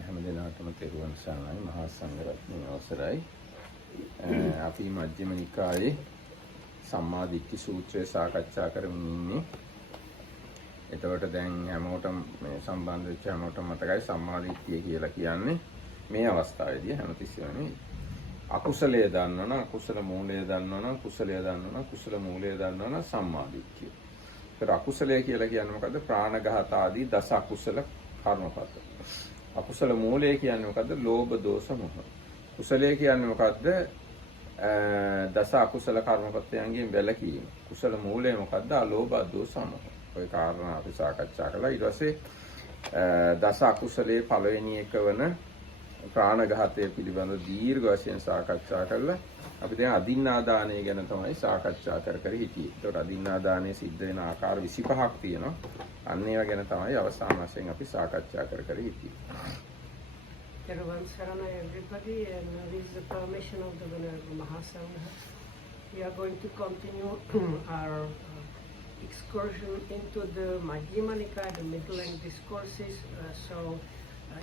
හැම දිනකටම තෙරුවන් සරණයි මහා සංඝරත්නයේ අවසරයි. අපි මජ්ක්‍ධිම නිකායේ සම්මාදිට්ඨි සූත්‍රය සාකච්ඡා කරමින් ඉන්නේ. එතකොට දැන් හැමෝටම මේ සම්බන්ධ වෙච්ච හැමෝටම මතකයි සම්මාදිට්ඨිය කියලා කියන්නේ මේ අවස්ථාවේදී හැමතිස්සෙම නෙවෙයි. අකුසලයේ දන්නවනම් අකුසල මූලය දන්නවනම් කුසලයේ දන්නවනම් කුසල මූලය දන්නවනම් සම්මාදිට්ඨිය. ඒතර අකුසලය කියලා කියන්නේ මොකද්ද? ප්‍රාණඝාත ආදී දස අකුසල කර්මපත. අකුසල මූලය කියන්නේ මොකද්ද? ලෝභ දෝෂ මොහ. කුසලය කියන්නේ මොකද්ද? දස අකුසල කර්මපතයන්ගෙන් වැළකීම. කුසල මූලය මොකද්ද? අලෝභ දෝෂ මොහ. ඔය කාරණා අපි සාකච්ඡා කළා. ඊට පස්සේ දස අකුසලයේ පළවෙනි එක වන ප්‍රාණඝාතය පිළිබඳව දීර්ඝ වශයෙන් සාකච්ඡා කළා. අපි දැන් අදින්නාදානය ගැන තමයි සාකච්ඡා කර හිටියේ. ඒකට අදින්නාදානය සිද්ධ වෙන ආකාර 25ක් තියෙනවා. අන්න ඒවා ගැන තමයි අවසාන වශයෙන් අපි සාකච්ඡා කර හිටියේ. Everyone, Sarana, everybody, and with the permission of the Venerable Mahasangha, we are going to continue our excursion into the Majjhima Nikaya, the middle length discourses.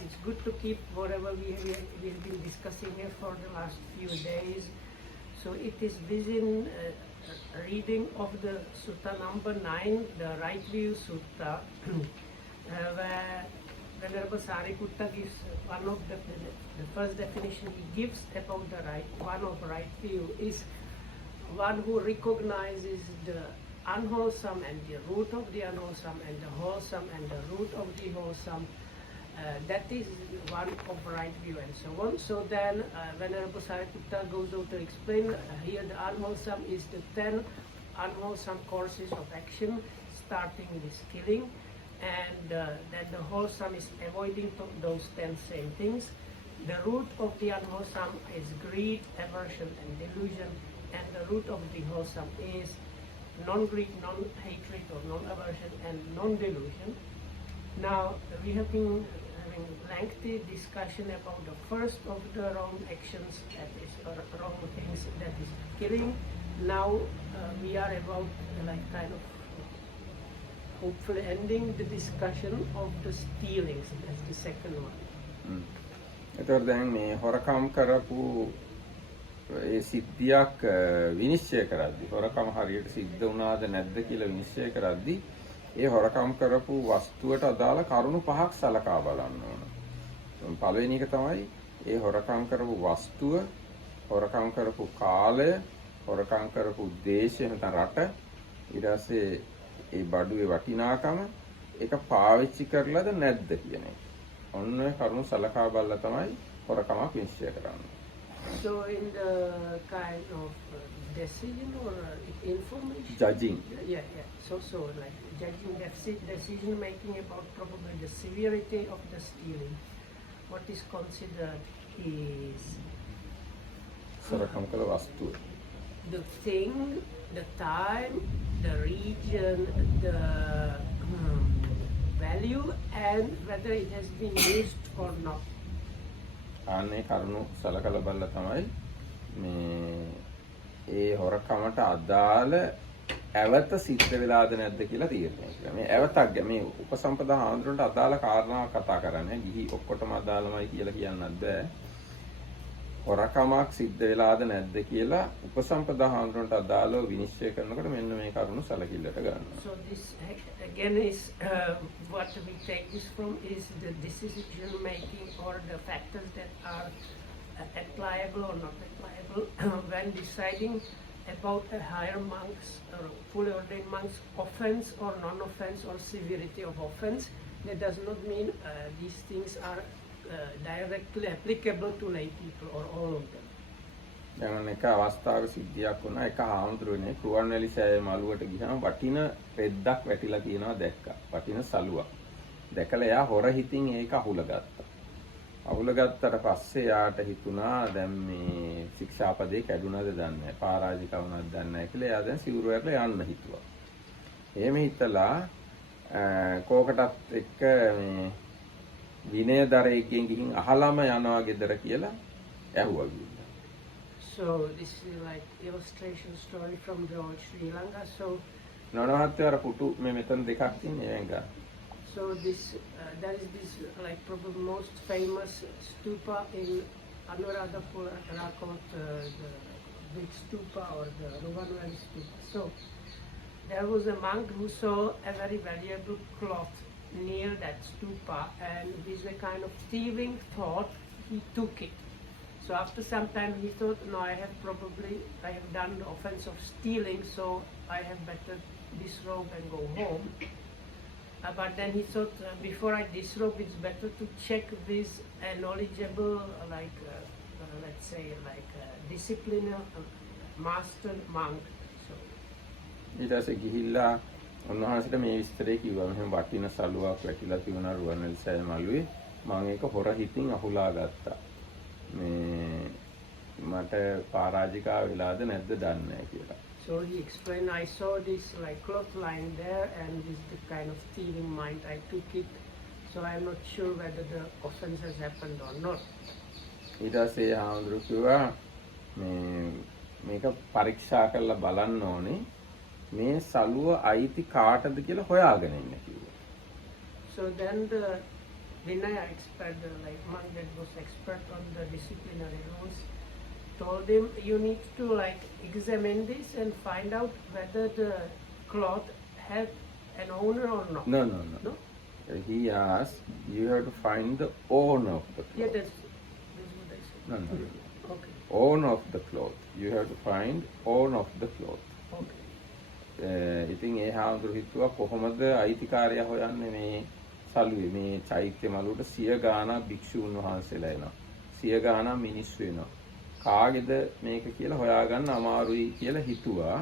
It's good to keep whatever we've been discussing here for the last few days. So it is within reading of the Sutta number 9, the Right View Sutta, where Venerable Sariputta gives one of the first definition he gives about the one of right view is one who recognizes the unwholesome and the root of the unwholesome and the wholesome and the root of the wholesome. That is one of right view and so on. So then Venerable Sariputta goes on to explain here the unwholesome is the 10 unwholesome courses of action starting with killing, and that the wholesome is avoiding those 10 same things. The root of the unwholesome is greed, aversion and delusion, and the root of the wholesome is non-greed, non-hatred or non-aversion and non-delusion. Now we have been having lengthy discussion about the first of the wrong actions, that is wrong things, that is killing. Now we are about kind of hopefully ending the discussion of the stealings. That's the second one. එතකොට දැන් මේ හොරකම් කරපු ඒ සිද්ධියක් විනිශ්චය කරද්දී හොරකම හරියට සිද්ධ වුණාද නැද්ද කියලා විනිශ්චය කරද්දී ඒ හොරකම් කරපු වස්තුවට අදාළ කරුණු පහක් සලකා බලන්න ඕන. පළවෙනි එක තමයි ඒ හොරකම් කරපු වස්තුව, හොරකම් කරපු කාලය, හොරකම් කරපු දේශය නැත්නම් රට, ඊට පස්සේ ඒ බඩුවේ වටිනාකම ඒක පාවිච්චි කරලාද නැද්ද කියන එක. ඔන්න ඔය කරුණු සලකා බලලා තමයි හොරකමක් විනිශ්චය කරන්නේ. So in the kind of decision or information? Judging. Yeah. So like judging decision making about probably the severity of the stealing. What is considered is හොරකම් කළ වස්තුව. The thing, the time, the region, the value, and whether it has been used or not. ආන්නේ කරුණු සලකලා බලලා තමයි මේ ඒ හොරකමට අදාළ ඇවත සිද්ධ වෙලාද නැද්ද කියලා තීරණය කරනවා. මේ ඇවතක් මේ උපසම්පදා හාමුදුරන්ට අදාළ කාරණාවක් කතා කරන්නේ. ගිහි ඔක්කොටම අදාළමයි කියලා කියන්නත් බෑ. හොරකමක් සිද්ධ වෙලාද නැද්ද කියලා උපසම්පදා හාමුදුරන්ට අදාළව විනිශ්චය කරනකොට මෙන්න මේ කරුණු සැලකිල්ලට ගන්නවා. So this again is what we take this from is the decision making or the factors that are applicable or not applicable when deciding about a higher monk's or fully ordained monk's offense or non-offense or severity of offense. That does not mean these things are directly applicable to lay people or all of them. දැන් එක අවස්ථාවක සිද්ධියක් වුණා. එක හාමුදුරුවනේ කුරුවන්වැලි සෑය මළුවට ගිහම වටින රෙද්දක් වැටිලා තියෙනවා දැක්කා. වටින සලුවක්. දැකලා එයා හොර හිතින් ඒක අහුලගත්තා. අහුලගත්තට පස්සේ එයාට හිතුණා දැන් මේ ශික්ෂාපදේ කැඩුනද දන්නේ නැහැ. පරාජික වුණාද දන්නේ නැහැ කියලා එයා දැන් සිවුරු ඇරලා යන්න හිතුවා. එහෙම හිතලා කෝකටත් එක්ක මේ විනයදරයෙන් ගිහින් අහලම යනවා ගෙදර කියලා ඇහුවා ගිහින්. So this is like illustration story from the old Sri Lanka. So නෝනහත්ය අර පුටු මේ මෙතන දෙකක් තියෙන ඒවෙන් ගන්න. So So this there is this like probably most famous stupa in Anuradhapura called the big stupa or the Ruvanwali stupa. So there was a monk who saw a very valuable cloth near that stupa, and with a kind of thieving thought, he took it. So after some time he thought, no, I have done the offense of stealing, so I have better disrobe and go home. But then he thought, before I disrobe, it's better to check with a knowledgeable, let's say, discipliner, master monk. So ඊට පස්සේ ගිහිල්ලා උන්වහන්සේට මේ විස්තරේ කිව්වා. මෙහෙම වටින සලුවක් වැටිලා තිබුණා රුවන්වැලි සෑය මළුවේ. මම ඒක හොර හිතින් අහුලා ගත්තා. මේ මට පරාජිකා වෙලාද නැද්ද දන්නේ නැහැ කියලා. So he explained, I saw this like cloth lying there, and with the kind of thieving mind, I took it. So I'm not sure whether the offense has happened or not. ඊට පස්සේ ආන්දරු කිව්වා මේක පරීක්ෂා කරලා බලන්න ඕනේ. මේ සලුව අයිති කාටද කියලා හොයාගෙන ඉන්න කිව්වා. So then the Vinaya expert, the like monk that was expert on the disciplinary rules, told him, you need to like examine this and find out whether the cloth had an owner or not. No. He asked, you have to find the owner of the cloth. Yeah, that's what I said. No. Okay. Owner of the cloth. You have to find owner of the cloth. Okay. ඉතින් ඒ හාමුදුරු හිතුවා කොහොමද අයිතිකාරයා හොයන්නේ මේ සලුවේ මේ චෛත්‍ය මළුවට 100 ගාණක් භික්ෂූන් වහන්සේලා එනවා 100 ගාණක් මිනිස්සු එනවා කාගේද මේක කියලා හොයාගන්න අමාරුයි කියලා හිතුවා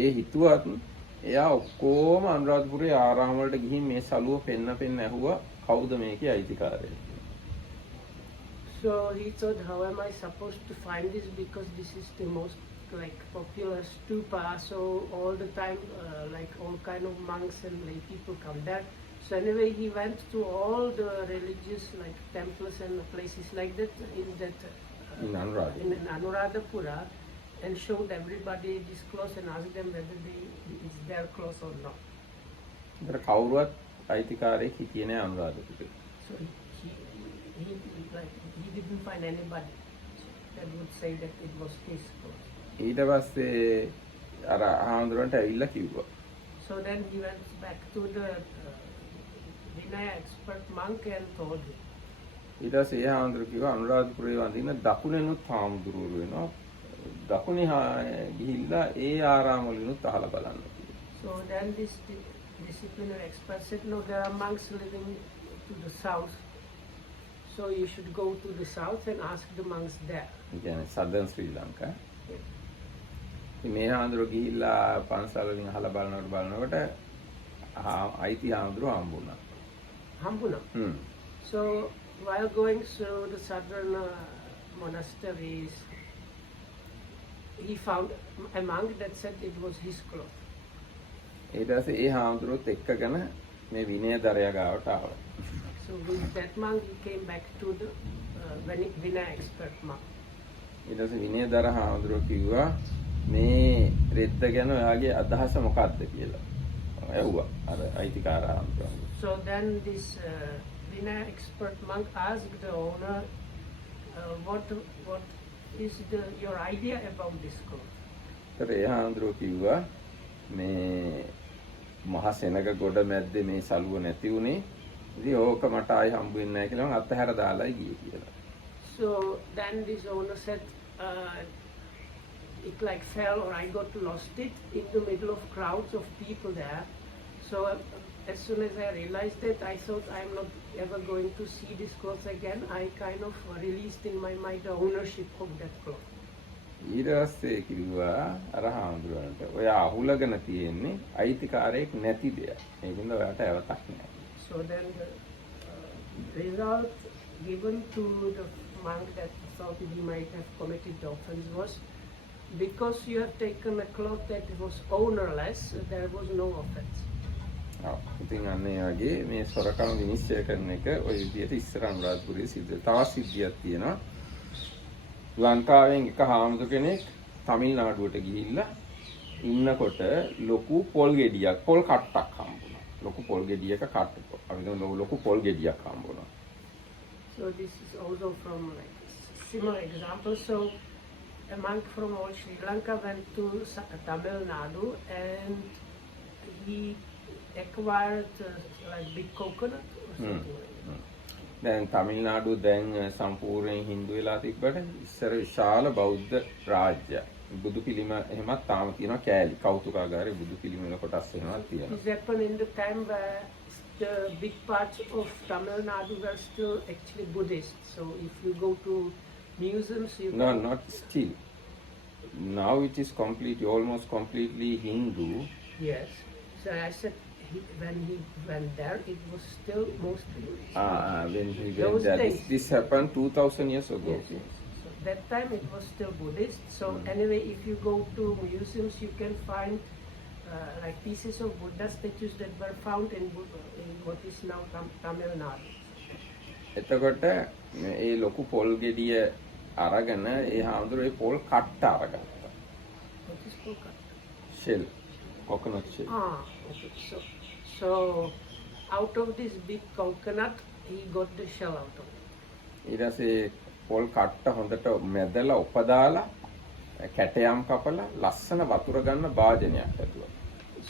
ඒ හිතුවත් එයා ඔක්කොම අනුරාධපුරේ ආරාම වලට ගිහින් මේ සලුව පෙන්න ඇහුවා කවුද මේකේ අයිතිකාරයා. So he thought, how am I supposed to find this, because this is the most like popular stupa, so all the time like all kind of monks and lay people come there. So anyway, he went to all the religious like temples and places like that in Anuradhapura and showed everybody this cloth and asked them whether it's their cloth or not. ඒතර කවුරුවත් අයිතිකාරයෙක් හිටියේ නෑ අනුරාධපුරේ. So he didn't find anybody that would say that it was his cloth. ඊට පස්සේ අර ආන්දරන්ට ඇවිල්ලා කිව්වා. So then he went back to the Vinaya expert monk and told him. ඊට පස්සේ ඒ ආන්දර කිව්වා අනුරාධපුරේ වඳින දකුණෙනුත් හාමුදුරුවෝ වෙනවා. දකුණේ ගිහිල්ලා ඒ ආරාම වලිනුත් අහලා බලන්න කිව්වා. So then this disciplinary expert said, no, there are monks living to the south. So you should go to the south and ask the monks there. ඒ කියන්නේ southern Sri Lanka. මේ හාමුදුරුවෝ ගිහිල්ලා පන්සල් වලින් අහලා බලනකොට අයිති හාමුදුරුවෝ හම්බුණා. So while going through the southern monasteries, he found a monk that said it was his cloth. ඊට පස්සේ ඒ හාමුදුරුවෝත් එක්කගෙන මේ විනයදරයා ගාවට ආවා. So with that monk he came back to the Vinaya expert monk. ඊට පස්සේ විනයදර හාමුදුරුවෝ කිව්වා මේ රෙද්ද ගැන ඔයාගේ අදහස මොකක්ද කියලා. ඇහුවා අර අයිතිකාර හාමුදුරුවෝ. So then this Vinaya expert monk asked the owner, what is your idea about this cloth? ඒතර ඒ හාමුදුරුවෝ කිව්වා මේ මහ සෙනග ගොඩ මැද්දේ මේ සලුව නැති උනේ. ඉතින් ඕක මට ආයි හම්බ වෙන්නේ නැහැ කියලා මම අතහැර දාලායි ගියේ කියලා. So then this owner said, it like fell, or I got lost it in the middle of crowds of people there. So as soon as I realized that, I thought I'm not ever going to see this cloth again. I kind of released in my mind the ownership of that cloth. ඊට පස්සේ කිව්වා අර හාමුදුරුවන්ට ඔයා අහුලගෙන තියෙන්නේ අයිතිකාරයෙක් නැති දෙයක්. ඒකින්ද ඔයාට ඇවතක් නැහැ. So then the result given to the monk that thought he might have committed the offense was, because you have taken a cloth that was ownerless, there was no offense. ඉතින් අන්න ඒ වගේ මේ සොරකම් විනිශ්චය කරන එක ඔය විදිහට ඉස්සර අනුරාධපුරයේ සිද්ධ තවත් සිද්ධියක් තියෙනවා. ලංකාවෙන් එක හාමුදුර කෙනෙක් තමිල්නාඩුවට ගිහිල්ලා ඉන්නකොට ලොකු පොල් ගෙඩියක් පොල් කට්ටක් හම්බුණා. ලොකු පොල් ගෙඩියක කට්ටු. අපි හිතමු ලොකු පොල් ගෙඩියක් හම්බ වුණා. So this is also from like similar example. So a monk from old Sri Lanka went to Tamil Nadu and he acquired like big coconut or something like that. දැන් තමිල්නාඩු දැන් සම්පූර්ණයෙන් හින්දු වෙලා තිබ්බට ඉස්සර විශාල බෞද්ධ රාජ්‍යයක්. බුදු පිළිම එහෙමත් තාම තියෙනවා කෑලි කෞතුකාගාරේ බුදු පිළිම වල කොටස් එහෙමත් තියෙනවා. This happened in the time where the big parts of Tamil Nadu were still actually Buddhist. So if you go to museums, you No, not still. Now it is almost completely Hindu. Yes. So I said when he went there, it was still mostly Buddhist. When he went Those there, days. this happened 2000 years ago. Yes, yes. So that time it was still Buddhist. So anyway, if you go to museums, you can find like pieces of Buddha statues that were found in what is now Tamil Nadu. එතකොට ඒ ලොකු පොල් ගෙඩිය අරගෙන ඒ හාමුදුරුවෝ ඒ පොල් කට්ට අරගත්තා. What is Kolkata? Shell, coconut shell. Okay. So out of this big coconut, he got the shell out of it. ඊට පස්සේ පොල් කට්ට හොඳට මැදලා උපදාලා කැටයම් කපලා ලස්සන වතුර ගන්න භාජනයක් ඇතුවා.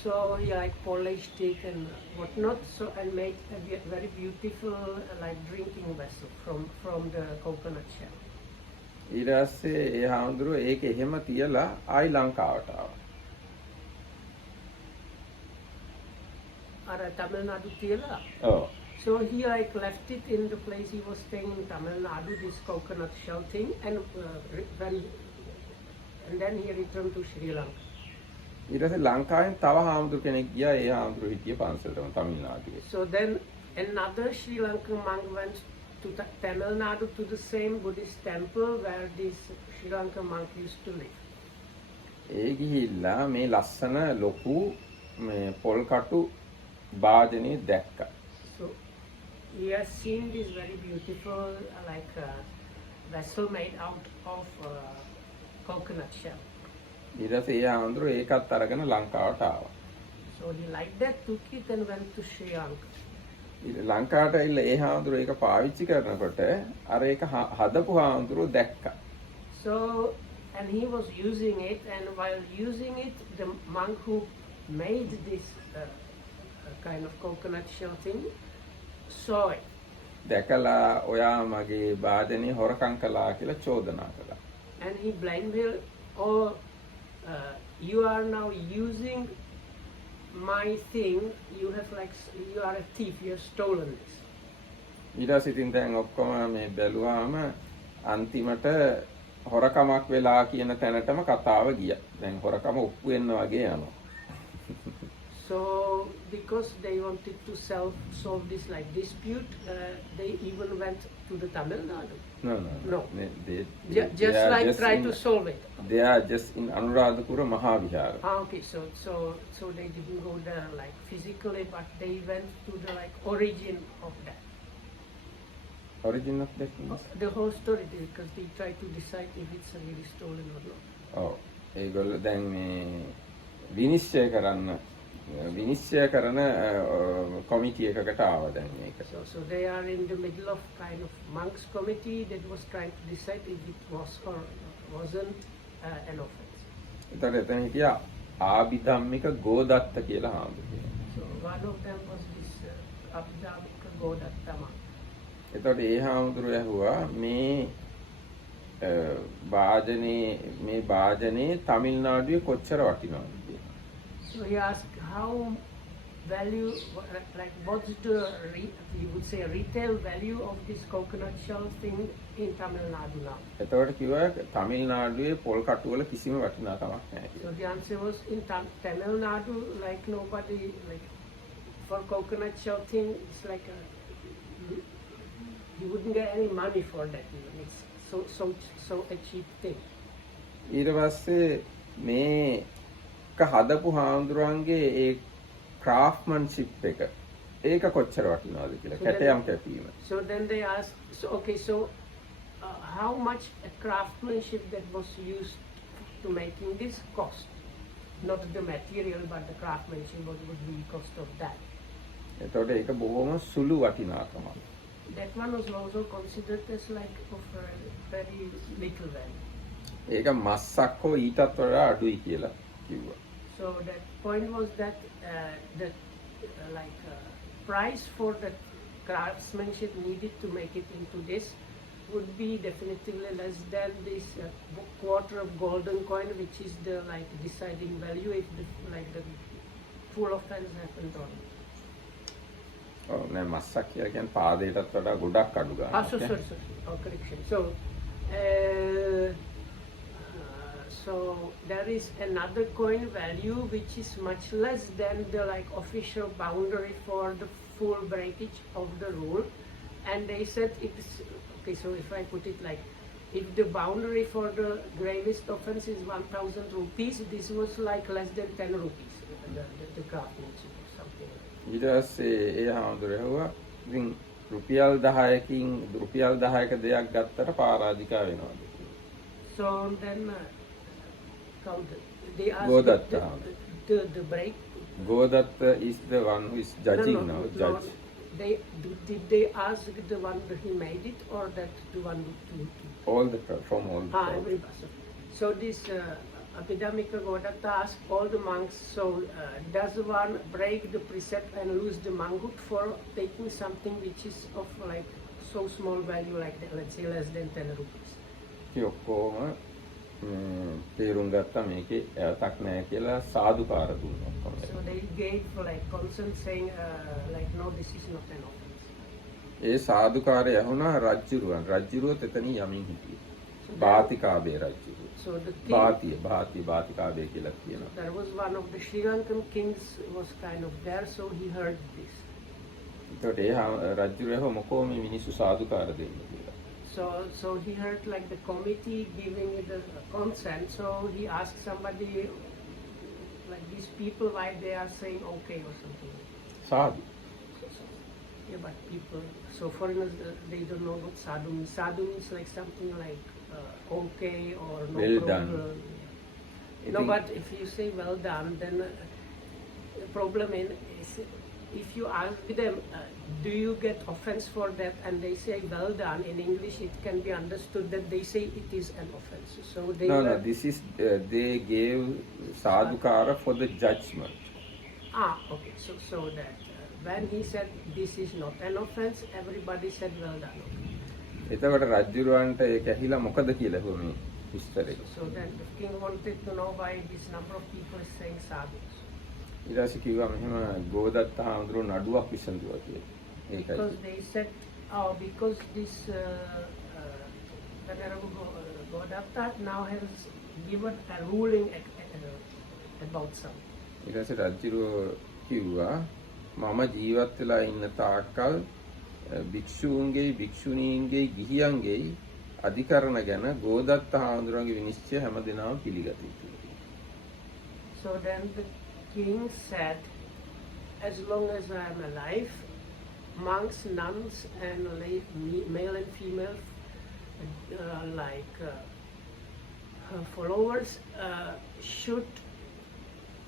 So he like polished it and whatnot. So and made a very beautiful like drinking vessel from the coconut shell. ඊට පස්සේ ඒ හාමුදුරුවෝ ඒක එහෙම තියලා ආයි ලංකාවට ආවා. Tamil Nadu Tila. ඔව්. So he like left it in the place he was staying in Tamil Nadu, this coconut shell thing, and then he returned to Sri Lanka. ඊට පස්සේ ලංකාවෙන් තව හාමුදුරු කෙනෙක් ගියා ඒ හාමුදුරු හිටිය පන්සලටම තමිල්නාඩුවේ. So then another Sri Lankan monk went to Tamil Nadu to the same Buddhist temple where this Sri Lankan monk used to live. ඒ ගිහිල්ලා මේ ලස්සන ලොකු මේ පොල් කටු භාජනය දැක්කා. So he has seen this very beautiful like vessel made out of coconut shell. ඊට පස්සේ ඒ හාමුදුරුවෝ ඒකත් අරගෙන ලංකාවට ආවා. So he liked that, took it and went to Sri Lanka. ලංකාවට ඇවිල්ලා ඒ හාමුදුරුවෝ ඒක පාවිච්චි කරනකොට අර ඒක හදපු හාමුදුරුවෝ දැක්කා. So and he was using it, and while using it, the monk who made this kind of coconut shell thing saw it. දැකලා ඔයා මගේ භාජනය හොරකම් කළා කියලා චෝදනා කළා. And he blamed her, oh, you are now using my thing, you are a thief, you have stolen this. ඊට පස්සේ ඉතින් දැන් ඔක්කොම මේ බැලුවාම අන්තිමට හොරකමක් වෙලා කියන තැනටම කතාව ගියා. දැන් හොරකම ඔප්පු වෙන්න වගේ යනවා. So because they wanted to solve this like dispute, they even went to the Tamil Nadu. No. They Just are like just try in, to solve it. They are just in Anuradhapura Mahavihara. Okay, so they didn't go there like physically, but they went to the like origin of that. Origin of that means? The whole story, because they try to decide if it's really stolen or not. ඔව්. ඒගොල්ලෝ දැන් මේ විනිශ්චය කරන කොමිටි එකකට ආවා දැන් මේක. So they are in the middle of kind of monks committee that was trying to decide if it was or wasn't an offense. එතකොට එතන හිටියා ආභිධම්මික ගෝදත්ත කියලා හාමුදුරුවෝ. So one of them was this Abhidhamika Godatta monk. එතකොට ඒ හාමුදුරුවෝ ඇහුවා මේ භාජනේ තමිල්නාඩුවේ කොච්චර වටිනවද කියලා. So he asked how value, like what's the, you would say retail value of this coconut shell thing in Tamil Nadu now? එතකොට කිව්වා තමිල්නාඩුවේ පොල් කටු වල කිසිම වටිනාකමක් නැහැ. So the answer was in Tamil Nadu, like nobody, like for coconut shell thing, it's like you wouldn't get any money for that even. It's so a cheap thing. ඊට පස්සේ මේක හදපු හාමුදුරන්ගේ ඒ craftsmanship එක ඒක කොච්චර වටිනවද කියලා කැටයම් කැපීම. So then they asked, so how much a craftsmanship that was used to making this cost? Not the material, but the craftsmanship, what would be the cost of that? එතකොට ඒක බොහොම සුළු වටිනාකමක්. That one was also considered as like of very little value. ඒක මස්සක් හෝ ඊටත් වඩා අඩුයි කියලා කිව්වා. So that point was that the price for the craftsmanship needed to make it into this would be definitively less than this quarter of golden coin, which is the deciding value if the full offense happened on it. ඔව් නෑ මස්සක් කියලා කියන්නේ පාදයටත් වඩා ගොඩක් අඩු ගන්නවා. sorry. Oh, correction. So there is another coin value which is much less than the official boundary for the full breakage of the rule, and they said it's okay. So if I put it like, if the boundary for the gravest offense is 1,000 rupees, this was less than 10 rupees. The craftsmanship or something. ඊට පස්සේ ඒ හාමුදුරුවෝ ඉතින් රුපියල් 10ක දෙයක් ගත්තට පරාජිකා වෙනවද? So then they asked Godatta. the break. Godatta is the one who is judging now, judge. Did they ask the one that he made it, or that the one who From all the everybody. So this Abhidhamika Godatta asked all the monks, so does one break the precept and lose the manhood for taking something which is of so small value, let's say less than 10 rupees? ඔක්කොම තේරුම් ගත්තා මේකේ ඇතක් නැහැ කියලා සාදුකාර දුන්නා ඔක්කොම. So they gave consent saying no, this is not an offense. ඒ සාදුකාරය ඇහුණා රජ්ජුරුවත් එතනින් යමින් හිටියේ. බාතිකාබේ රජ්ජුරුව. So the king, බාතිකාබේ කියලා කියනවා. there was one of the Sri Lankan kings was kind of there, so he heard this. ඒකට ඒ රජ්ජුරුව මොකෝ මේ මිනිස්සු සාදුකාර දෙන්නේ කියලා. So he heard the committee giving it the consent, so he asked somebody these people why they are saying okay or something. සාදු. Yeah, but people, so foreigners, they don't know what sadhu means. Sadhu means something okay or no well problem. done. No, but if you say well done, then the problem is if you ask them, do you get offense for that, and they say well done, in English it can be understood that they say it is an offense. So they No, this is they gave sadhukara for the judgment. Okay. So that when he said this is not an offense, everybody said well done. එතකොට රජුරවන්ට ඒක ඇහිලා මොකද කියලා මේ විස්තරේ. So then the king wanted to know why this number of people is saying sadhu. ඊට පස්සේ කිව්වා මෙහෙම ගෝදත්ත හාමුදුරුවෝ නඩුවක් විසඳුවා කියලා. ඒකයි. Because they said, because this Venerable Godatta now has given a ruling about something. ඊට පස්සේ රජුරෝ කිව්වා මම ජීවත් වෙලා ඉන්න තාක්කල් භික්ෂූන්ගේ භික්ෂුණීන්ගේ ගිහියන්ගේ අධිකරණ ගැන ගෝදත්ත හාමුදුරුවන්ගේ විනිශ්චය හැමදෙනාම පිළිගත යුතුයි. So then the king said, as long as I am alive, monks, nuns, and male and female followers should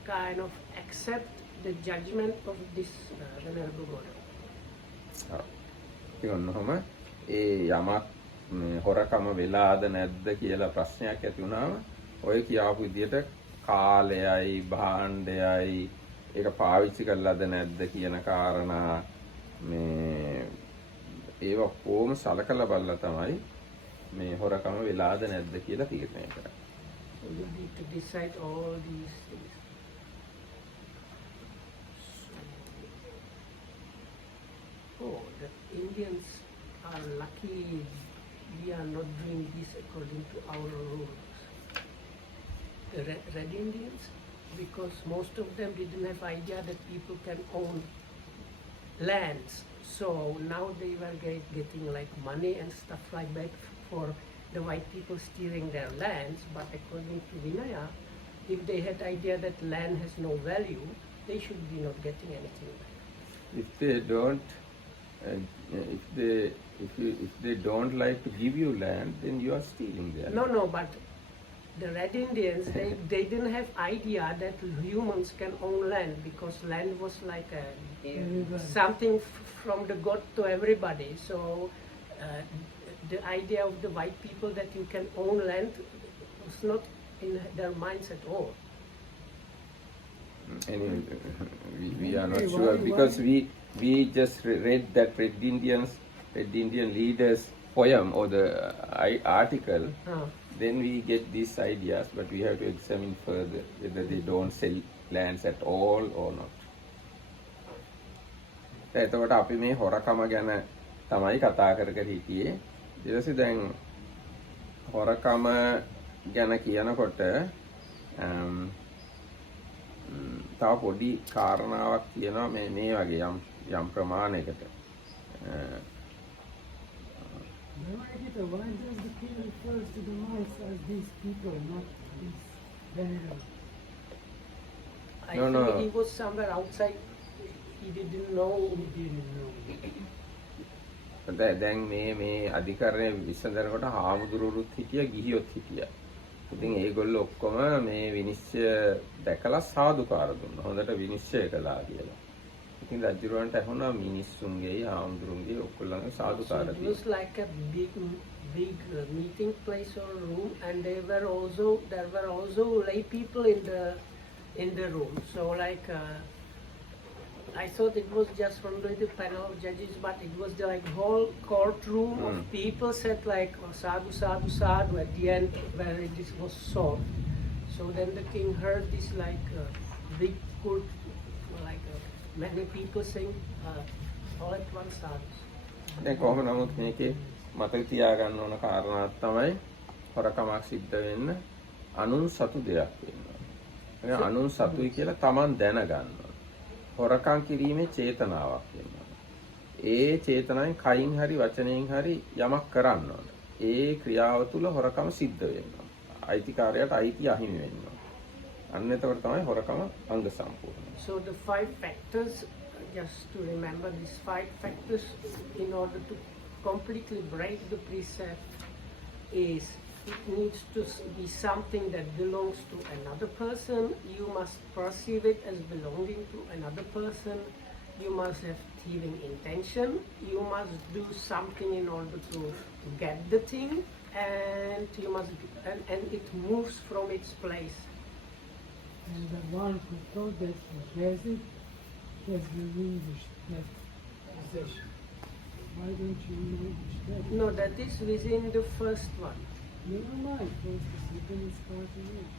kind of accept the judgment of this Venerable Buddha. ඔන්නෝම ඒ යමක් හොරකම වෙලාද නැද්ද කියලා ප්‍රශ්නයක් ඇති වුණාම ඔය කියාපු විදිහට කාලයයි භාණ්ඩයයි ඒක පාවිච්චි කරලාද නැද්ද කියන කාරණා මේ ඒව කොහොම සලකලා බලලා තමයි මේ හොරකම වෙලාද නැද්ද කියලා තීරණය කරන්නේ. So you need to decide all these things. The Indians are lucky we are not doing this according to our rules. The Red Indians, because most of them didn't have idea that people can own lands. So now they were getting money and stuff like that for the white people stealing their lands. But according to Vinaya, if they had idea that land has no value, they should be not getting anything back. If they don't if they don't like to give you land, then you are stealing their land. No, but the Red Indians, they didn't have idea that humans can own land, because land was like something from the God to everybody. So the idea of the white people that you can own land was not in their minds at all. Anyway, we are not sure, because we just read that Red Indian leaders poem or the article. Then we get these ideas, but we have to examine further whether they don't sell lands at all or not. එතකොට අපි මේ හොරකම ගැන තමයි කතා කර හිටියේ. ඊට පස්සේ දැන් හොරකම ගැන කියනකොට තව පොඩි කාරණාවක් තියෙනවා මේ වගේ යම් ප්‍රමාණයකට. Why does the king refers to the mice as these people, not these generals? I think he was somewhere outside. He didn't know. දැන් මේ අධිකරණය විසඳනකොට හාමුදුරුවෝත් හිටියා, ගිහියොත් හිටියා. ඉතින් ඒගොල්ලෝ ඔක්කොම මේ විනිශ්චය දැකලා සාදුකාර දුන්නා. හොඳට විනිශ්චය කළා කියලා. ඉතින් රජුරවන්ට ඇහුණා මිනිස්සුන්ගේ හාමුදුරුවන්ගේ ඔක්කොල්ලන්ගේ සාදුකාර It was like a big meeting place or room, and there were also lay people in the room. So like I thought it was just only the panel of judges, but it was the like whole courtroom of people said like sadhu sadhu sadhu at the end where it was solved. So then the king heard this like big court, like many people saying all at once sadhu. දැන් කොහොම නමුත් මේකේ මතක තියාගන්න ඕන කාරණාවක් තමයි හොරකමක් සිද්ධ වෙන්න අනුන් සතු දෙයක් වෙනවා. ඒ අනුන් සතුයි කියලා Taman දැනගන්න. හොරකම් කිරීමේ චේතනාවක් වෙනවා. ඒ චේතනාවෙන් කයින් හරි වචනයෙන් හරි යමක් කරන්න ඕන. ඒ ක්‍රියාව තුළ හොරකම සිද්ධ වෙනවා. අයිතිකාරයාට අයිතිය අහිමි වෙනවා. අන්න එතකොට තමයි හොරකම අංග සම්පූර්ණ. So the 5 factors, just to remember these 5 factors in order to completely break the precept, is it needs to be something that belongs to another person. You must perceive it as belonging to another person. You must have thieving intention. You must do something in order to get the thing, and you must and it moves from its place. And the one who thought that he has it has relinquished that possession. Why don't you relinquish that? No, that is within the first one. Never mind, first the second is part of it.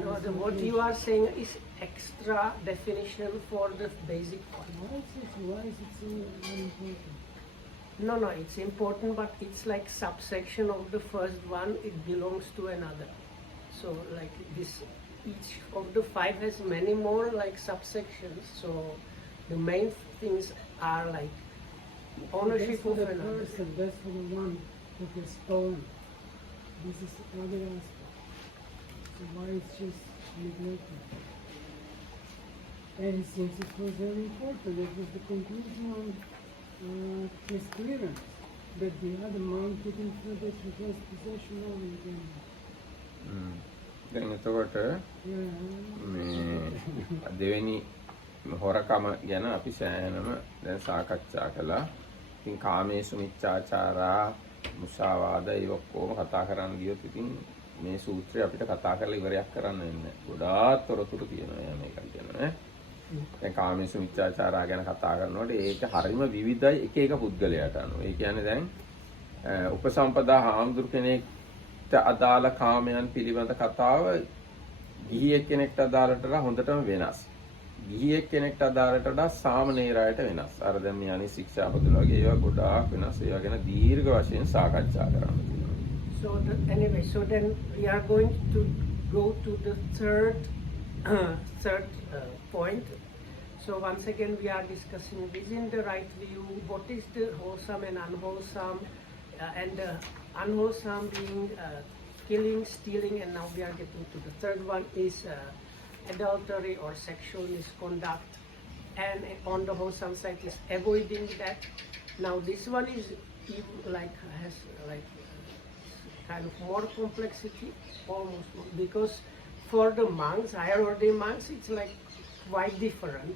No, what you are saying is extra definition for the basic one. Why is it so unimportant? No, it's important, but it's like subsection of the first one. It belongs to another. So like this, each of the 5 has many more like subsections. So the main things are like ownership That's for of the another. person, that's for the one who has stolen. This is another aspect. So why it's just neglected? And since it was very important, it was the conclusion on his clearance, that the other man couldn't further to his possession of it. දැන් එතකොට Yeah. මේ දෙවෙනි හොරකම ගැන අපි සෑහෙනම දැන් සාකච්ඡා කළා. ඉතින් කාමේසු මිච්ඡාචාරා මුසාවාද ඒ ඔක්කොම කතා කරන්න ගියොත් ඉතින් මේ සූත්‍රය අපිට කතා කරලා ඉවරයක් කරන්න වෙන්නේ නැහැ. ගොඩාක් තොරතුරු තියෙනවා මේක ගැන නේ. දැන් කාමේසු මිච්ඡාචාරා ගැන කතා කරනකොට ඒක හරිම විවිධයි එක එක පුද්ගලයාට අනුව. ඒ කියන්නේ දැන් උපසම්පදා හාමුදුරු කෙනෙක්ට අදාළ කාමයන් පිළිබඳ කතාව ගිහියෙක් කෙනෙක්ට අදාළට හොඳටම වෙනස්. ගිහියෙක් කෙනෙක්ට අදාළට වඩා සාමණේරයට වෙනස්. අර දැන් මේ අනිත් ශික්ෂාපදවල වගේ ඒවා ගොඩාක් වෙනස්. ඒවා ගැන දීර්ඝ වශයෙන් සාකච්ඡා කරන්න තියෙනවා. So then we are going to go to the third point. So once again we are discussing within the right view what is the wholesome and unwholesome, and unwholesome being killing, stealing, and now we are getting to the third one is adultery or sexual misconduct, and on the wholesome side is avoiding that. Now this one is like has like kind of more complexity, almost more, because for the monks, higher ordained monks, it's like quite different.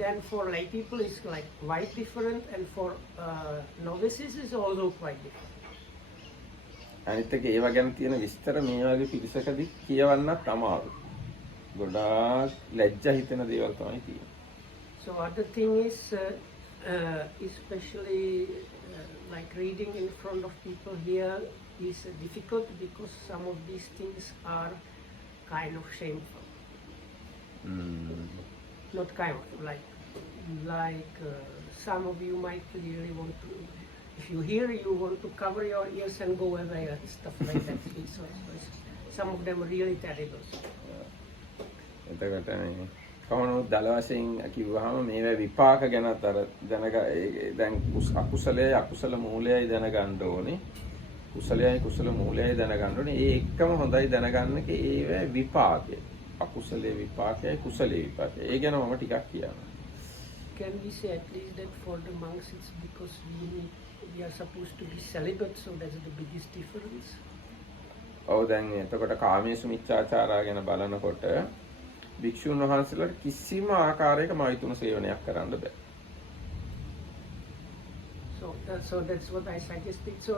Then for lay people, it's like quite different, and for novices, it's also quite different. අනිත් එක ඒව ගැන තියෙන විස්තර මේ වගේ පිරිසකදී කියවන්නත් අමාරුයි. ගොඩාක් ලැජ්ජා හිතෙන දේවල් තමයි තියෙන්නේ. So other thing is, especially like reading in front of people here is difficult because some of these things are kind of shameful. Not kind of, like some of you might really want to, if you hear, you want to cover your ears and go away and stuff like that. Some of them are really terrible. එතකොට මේ කොහොමද දල වශයෙන් කිව්වහම මේවා විපාක ගැනත් අර දැන් අකුසලයේ අකුසල මූලයයි දැනගන්න ඕනේ. කුසලයයි කුසල මූලයයි දැනගන්න ඕනේ. ඒ එක්කම හොඳයි දැනගන්න ඒවා විපාකය. අකුසලයේ විපාකයයි කුසලයේ විපාකයයි. ඒ ගැන මම ටිකක් කියනවා. Can we say at least that for the monks it's because we are supposed to be celibate, so that's the biggest difference? ඔව් දැන් එතකොට කාමයේ මිච්ඡාචාරා ගැන බලනකොට භික්ෂුන් වහන්සේලාට කිසිම ආකාරයක මෛතුන සේවනයක් කරන්න බෑ. So that's what I suggested. So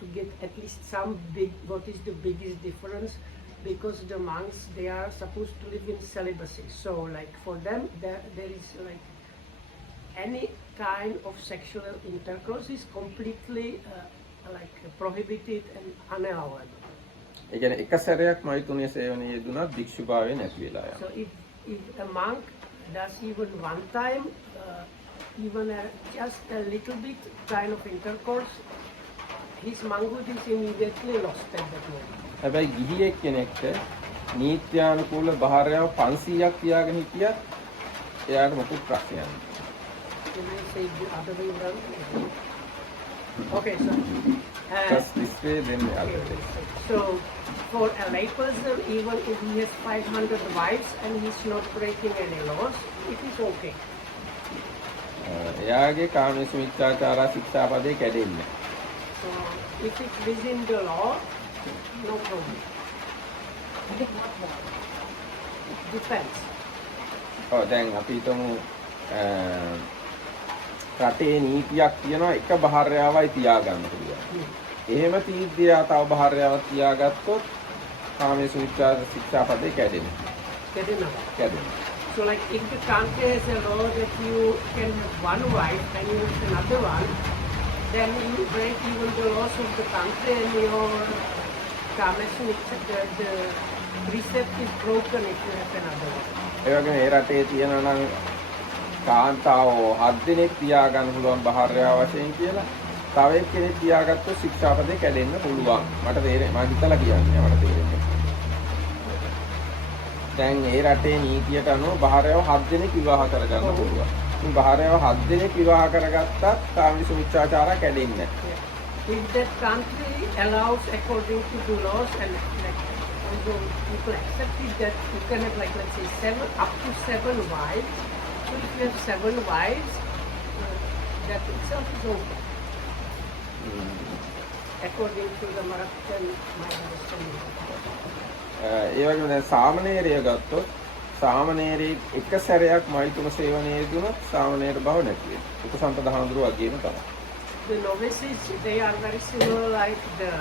to get at least some big, what is the biggest difference? Because the monks, they are supposed to live in celibacy. So like for them, there is like any kind of sexual intercourse is completely like prohibited and unallowable. ඒ කියන්නේ එක සැරයක් මෛතුනිය සේවනයේ යෙදුනත් භික්ෂුභාවය නැති වෙලා යනවා. So if a monk does even one time, even just a little bit kind of intercourse, his manhood is immediately lost at that moment. හැබැයි ගිහියෙක් කෙනෙක්ට නීත්‍යානුකූල භාර්යාව 500ක් තියාගෙන හිටියත් එයාට මොකුත් ප්‍රශ්නයක් නැහැ. Can I say the other way around? Okay, so Just this way, then the other way. So for a layperson, even if he has 500 wives and he's not breaking any laws, it is okay. එයාගේ කාමයේ මිච්ඡාචාරා ශික්ෂාපදේ කැඩෙන්නේ. So if it's within the law, no problem. It depends. ඔව් දැන් අපි හිතමු රටේ නීතියක් තියෙනවා එක භාර්යාවයි තියාගන්න පුළුවන්. එහෙම තීද්දියා තව භාර්යාවක් තියාගත්තොත් කාමයේ ශික්ෂාපදේ කැඩෙනවා. So like if the country has a law that you can have one wife and you have another one, then you break even the laws of the country and your the precept is broken if you have another one. ඒ වගේම ඒ රටේ තියෙනවා නම් කාන්තාවෝ 7 දෙනෙක් තියාගන්න පුළුවන් භාර්යාව වශයෙන් කියලා තව එක්කෙනෙක් තියාගත්තොත් ශික්ෂාපදේ කැඩෙන්න පුළුවන්. මට තේරෙන්නේ මම හිතලා කියන්නේ මට තේරෙන්නේ. දැන් ඒ රටේ නීතියට අනුව භාර්යාව 7 දෙනෙක් විවාහ කරගන්න පුළුවන්. ඉතින් භාර්යාව 7 දෙනෙක් විවාහ කරගත්තත් කාමයේ මිච්ඡාචාරා කැඩෙන්නේ නැහැ. If that country allows according to the laws and like also people accept it that you can have like let's say up to 7 wives. So if you have 7 wives, that itself is okay. According to the Moroccan understanding. ඒ වගේම දැන් සාමණේරය ගත්තොත් සාමණේරයෙක් එක සැරයක් මෛතුන සේවනයේ යෙදුනොත් සාමණේර බව නැති වෙනවා. උපසම්පදා හඳුරුව වගේම තමයි. The novices, they are very similar like the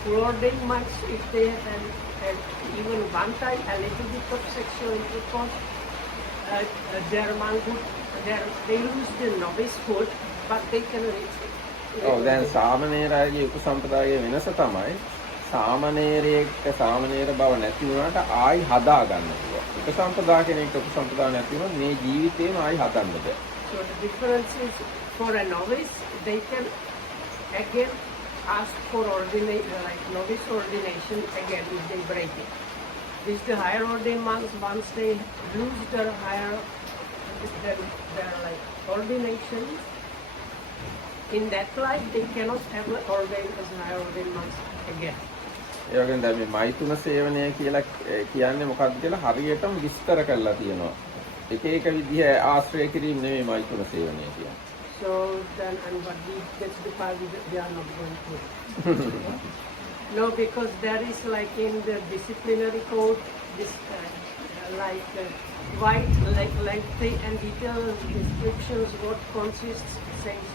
full-ordained monks. If they have even one time a little bit of sexual intercourse, their manhood, they lose the novicehood, but they can reach it. ඔව් දැන් සාමණේරයගේ උපසම්පදායේ වෙනස තමයි සාමණේරයෙක්ට සාමණේර බව නැති වුණාට ආයි හදා ගන්න පුළුවන්. උපසම්පදා කෙනෙක්ට උපසම්පදා නැති වුණොත් මේ ජීවිතේම ආයි හදන්න බෑ. So the difference is for a novice, they can again ask for like novice ordination again if they break it. With the higher ordained monks, once they lose their like ordination, in that life they cannot ever ordain as higher ordained monks again. ඒ වගේම දැන් මේ මෛතුන සේවනය කියලා කියන්නේ මොකක්ද කියලා හරියටම විස්තර කරලා තියෙනවා. එක එක විදිහ ආශ්‍රය කිරීම නෙමෙයි මෛතුන සේවනය කියන්නේ. So So then, and what we gets the part we are not going to. No, because there is like in the disciplinary code, this wide, lengthy and detailed descriptions what consists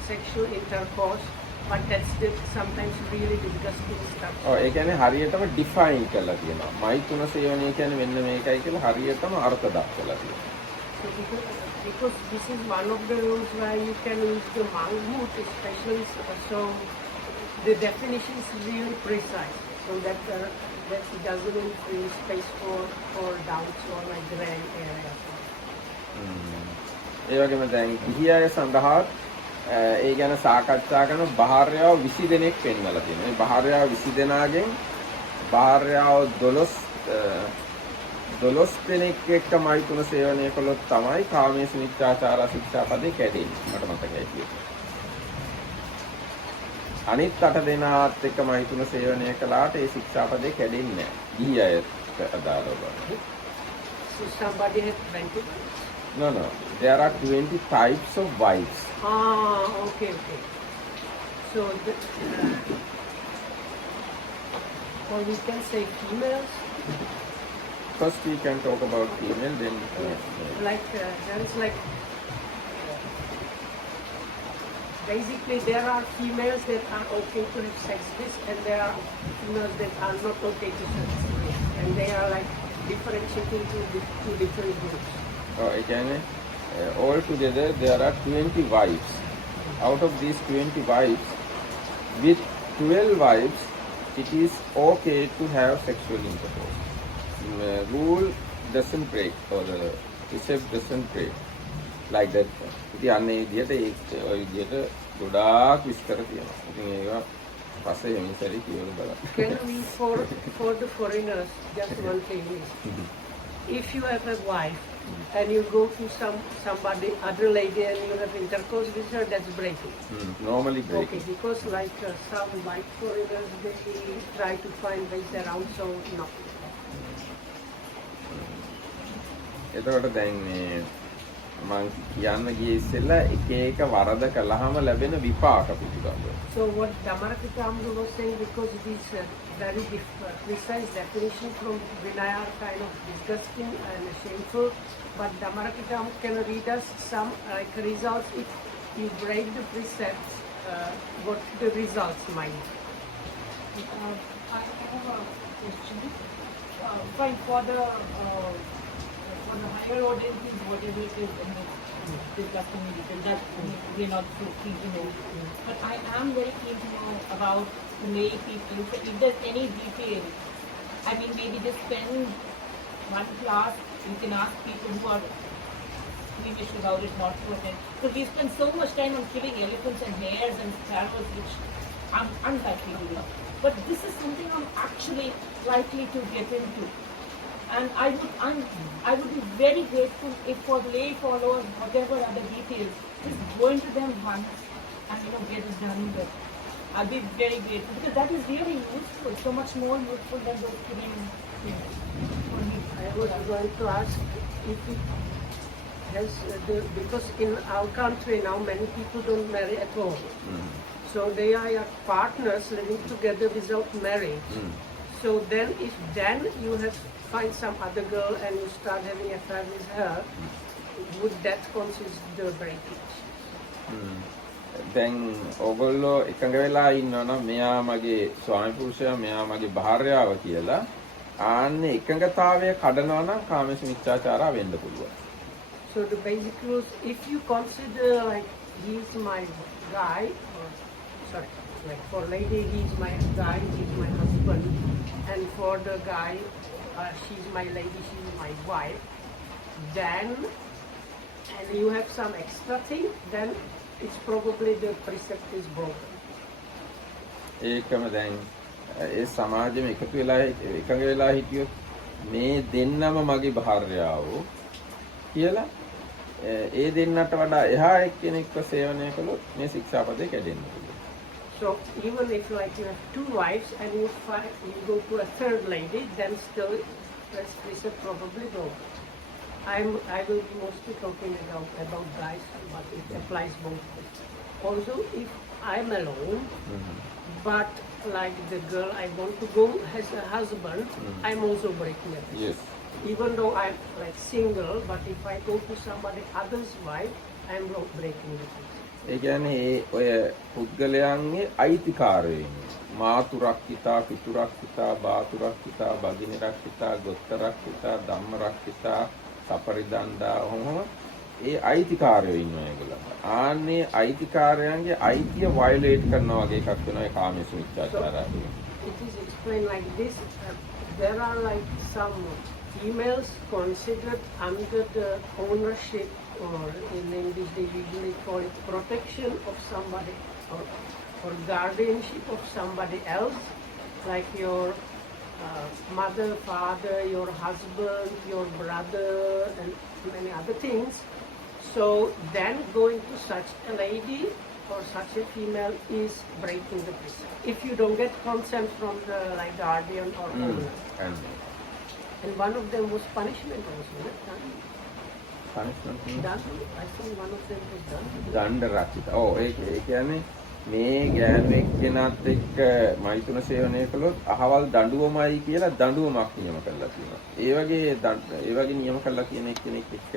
sexual intercourse, but that's sometimes really disgusting stuff. ඔව් ඒ කියන්නේ හරියටම define කරලා තියෙනවා. මෛතුන සේවනය කියන්නේ මෙන්න මේකයි කියලා හරියටම අර්ථ දක්වලා තියෙනවා. So because this is one of the rules where you can use the manhood especially, so the definition is really precise, so that it doesn't leave free space for doubts or like gray area. ඒ වගේම දැන් ගිහි අය සඳහා ඒ ගැන සාකච්ඡා කරන භාර්යාව 20 දෙනෙක් පෙන්වලා තියෙනවා. මේ භාර්යාව 20 දෙනාගෙන් භාර්යාව 12 දෙනෙක් එක්ක මෛතුන සේවනය කළොත් තමයි කාමයේ මිත්‍යාචාර ශික්ෂාපදේ කැඩෙන්නේ. මට මතකයි කියලා. අනිත් 8 දෙනාත් එක්ක මෛතුන සේවනය කළාට ඒ ශික්ෂාපදේ කැඩෙන්නේ නැහැ. ගිහි අයට අදාළව. So somebody has 20? No. There are 20 types of wives. Okay. So, or we can say females. First we can talk about female, then There is basically there are females that are okay to have sex with, and there are females that are not okay to have sex with, and they are like differentiating to different groups. Again, all together there are 20 wives. Out of these 20 wives, with 12 wives, it is okay to have sexual intercourse. Rule doesn't break, or the precept doesn't break like that. ඉතින් අන්න ඒ විදිහට ඒ විදිහට ගොඩාක් විස්තර තියෙනවා. ඉතින් ඒවා පස්සේ එමිසරි කියවල බලන්න. Can we for the foreigners just one thing is, if you have a wife and you go to somebody other lady and you have intercourse with her, that's breaking. Normally breaking. Okay, because like some white foreigners, they try to find ways around, so no. එතකොට දැන් මේ මම කියන්න ගියේ ඉස්සෙල්ලා එක එක වරද කළාම ලැබෙන විපාක පිළිබඳව. So what Dhammarakithamsa was saying, because it is very precise definition from Vinaya are kind of disgusting and shameful, but Dhammarakithamsa can read us some results if you break the precepts, what the results might be. I have a question. Fine, for the higher audiences, whatever it is in this custom detail, that we are not so keen to know. But I am very keen to know about the lay people. If there's any detail, I mean, maybe just spend one class, you can ask people who are squeamish about it, not to attend. Because we spend so much time on killing elephants and hares and sparrows, which I'm unlikely to do. But this is something I'm actually likely to get into. And I would be very grateful if for lay followers, whatever other details, just go into them once and get it done with. I'll be very grateful because that is really useful, so much more useful than those killing things. I was going to ask if it has, because in our country now many people don't marry at all. So they are partners living together without marriage. So then if you have find some other girl and you start having affair with her, would that consist the breakage? දැන් ඕගොල්ලෝ එකඟ වෙලා ඉන්නවා නම් මෙයා මගේ ස්වාමි පුරුෂයා මෙයා මගේ භාර්යාව කියලා ආන්නේ එකඟතාවය කඩනවා නම් කාමයේ මිත්‍යාචාරා වෙන්න පුළුවන්. So the basic rules, if you consider like he's my guy, like for lady he's my guy, he's my husband, and for the guy she's my lady, she's my wife, then, and you have some extra thing, then it's probably the precept is broken. ඒකම දැන් ඒ සමාජෙම එකතු වෙලා එකඟ වෙලා හිටියොත් මේ දෙන්නම මගේ භාර්යාව කියලා ඒ දෙන්නට වඩා එහා එක්කෙනෙක්ව සේවනය කළොත් මේ ශික්ෂාපදේ කැඩෙන්න පුළුවන්. So even if like you have two wives and you go to a third lady, then still that's precept probably broken. I will be mostly talking about guys, but it applies both ways. also if I'm alone, Mhm. but like the girl I want to go has a husband, I'm also breaking a peace. Yes. Even though I'm like single, but if I go to somebody other's wife, I'm breaking the peace. ඒ කියන්නේ ඔය පුද්ගලයන්ගේ අයිතිකාරයෝ මාතුරක් හිතා පිතුරක් හිතා බාතුරක් හිතා බගිනරක් හිතා ගොත්තරක් හිතා ධම්මරක් හිතා සපරිදණ්ඩා ඔහොම ඒ අයිතිකාරයෝ ඉන්නවා ඒගොල්ලන්ට. ආන්නේ අයිතිකාරයන්ගේ අයිතිය වයොලේට් කරනවා වගේ එකක් වෙනවා ඒ කාමයේ සුමිච්ඡාචාරය. It is explained like this. There are like some females considered under the ownership, or in English they usually call it protection of somebody, or guardianship of somebody else, like your mother, father, your husband, your brother, and many other things. So then going to such a lady or such a female is breaking the peace. If you don't get consent from the like guardian or owner. And one of them was punishment also. punishment Done. I think one of them was done. දණ්ඩ රක්ෂිත. ඔව් ඒ කියන්නේ මේ ගෑනු එක්කෙනාත් එක්ක මෛතුන සේවනය කළොත් අහවල් දඬුවමයි කියලා දඬුවමක් නියම කරලා තියෙනවා. ඒ වගේ නියම කරලා තියෙන එක්කෙනෙක් එක්ක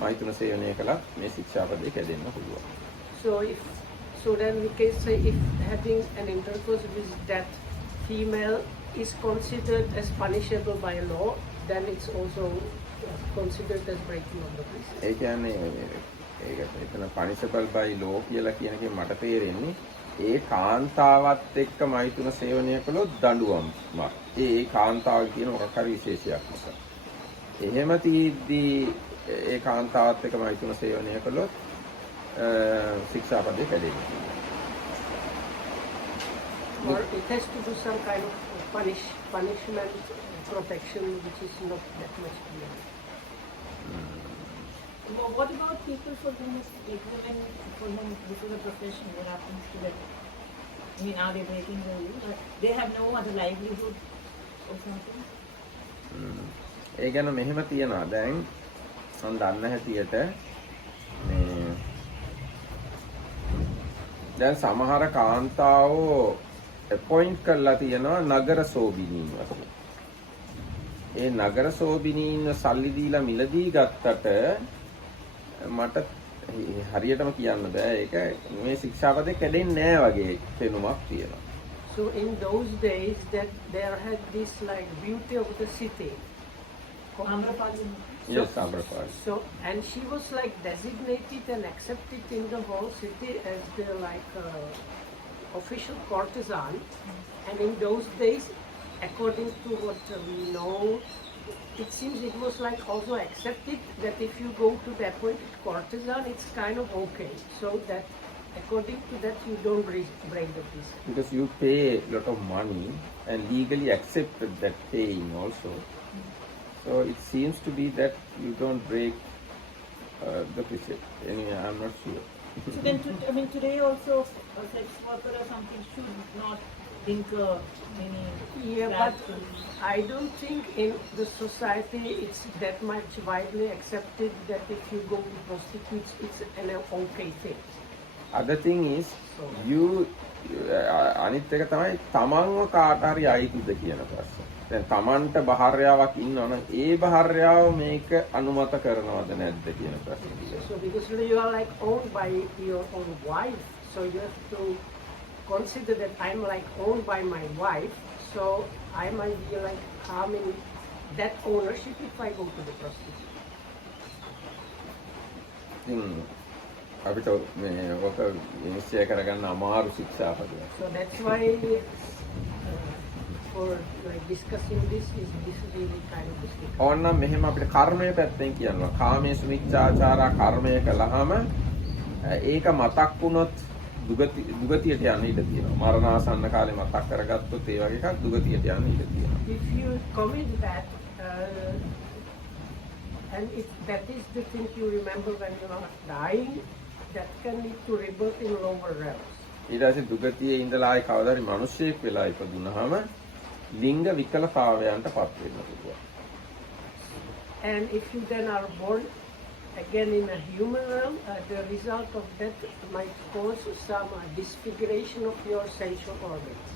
මෛතුන සේවනය කළත් මේ ශික්ෂාපදේ කැඩෙන්න පුළුවන්. So then we can say if having an intercourse with that female is considered as punishable by law, then it's also considered as breaking of the peace. ඒ කියන්නේ ඒක එතන punishable by law කියලා කියන එකෙන් මට තේරෙන්නේ ඒ කාන්තාවත් එක්ක මෛතුන සේවනය කළොත් දඬුවමක්. ඒ කාන්තාව කියන මොකක් හරි විශේෂයක් නිසා. එහෙම තීද්දී ඒ කාන්තාවත් එක්ක මෛතුන සේවනය කළොත් ශික්ෂාපදේ කැඩෙනවා. Or it has to do some kind of punishment protection, which is not that much clear. What about people for whom it's like women for whom this is a profession? What happens to them? I mean, are they breaking the rules? But they have no other livelihood or something? ඒ ගැන මෙහෙම තියනවා. දැන් මම දන්න හැටියට මේ දැන් සමහර කාන්තාවෝ අපොයින්ට් කරලා තියෙනවා නගර සෝබිනීන් වශයෙන්. ඒ නගර සෝබිනීන් සල්ලි දීලා මිලදී ගත්තට මට හරියටම කියන්න බෑ ඒක මේ ශික්ෂාපදේ කැඩෙන්නේ නැහැ වගේ පෙනුමක් තියෙනවා. So in those days that there had this like beauty of the city. Yes, Amrapali. So and she was like designated and accepted in the whole city as the like official courtesan. And in those days, according to what we know, it seems it was like also accepted that if you go to the appointed courtesan, it's kind of okay. So that according to that, you don't break the peace. Because you pay a lot of money and legally accepted that paying also. So it seems to be that you don't break the precept. Anyway, I'm not sure. So then, today also a sex worker or something should not incur any. Yeah, but I don't think in the society it's that much widely accepted that if you go to prostitutes, it's an okay thing. Other thing is, you අනිත් එක තමයි තමන්ව කාට හරි අයිතිද කියන ප්‍රශ්න. දැන් තමන්ට බහර්යාවක් ඉන්නවනම් ඒ බහර්යාව මේක අනුමත කරනවද නැද්ද කියන ප්‍රශ්නේ. So because you are like owned by your own wife, so you have to consider that I'm like owned by my wife, so I might be like harming that ownership if I go to the prostitute. අපිට මේ ඔක නිශ්චය කරගන්න අමාරු ශික්ෂාපදයක්. So that's why for like discussing this is really kind of difficult. ඕනනම් මෙහෙම අපිට කර්මය පැත්තෙන් කියනවා. කාමයේ සුමිච්ඡාචාරා කර්මය කළාම ඒක මතක් වුණොත් දුගතියට යන්න ඉඩ තියෙනවා. මරණාසන්න කාලේ මතක් කරගත්තොත් ඒ වගේ එකක් දුගතියට යන්න ඉඩ තියෙනවා. If you commit that and if that is the thing you remember when you are dying, that can lead to rebirth in lower realms. ඊට පස්සේ දුගතියේ ඉඳලා ආයි කවදාරි මිනිස්සෙක් වෙලා ඉපදුනහම ලිංග විකලතාවයන්ට පත් වෙන්න පුළුවන්. And if you then are born again in a human realm, the result of that might cause some disfiguration of your sensual organs.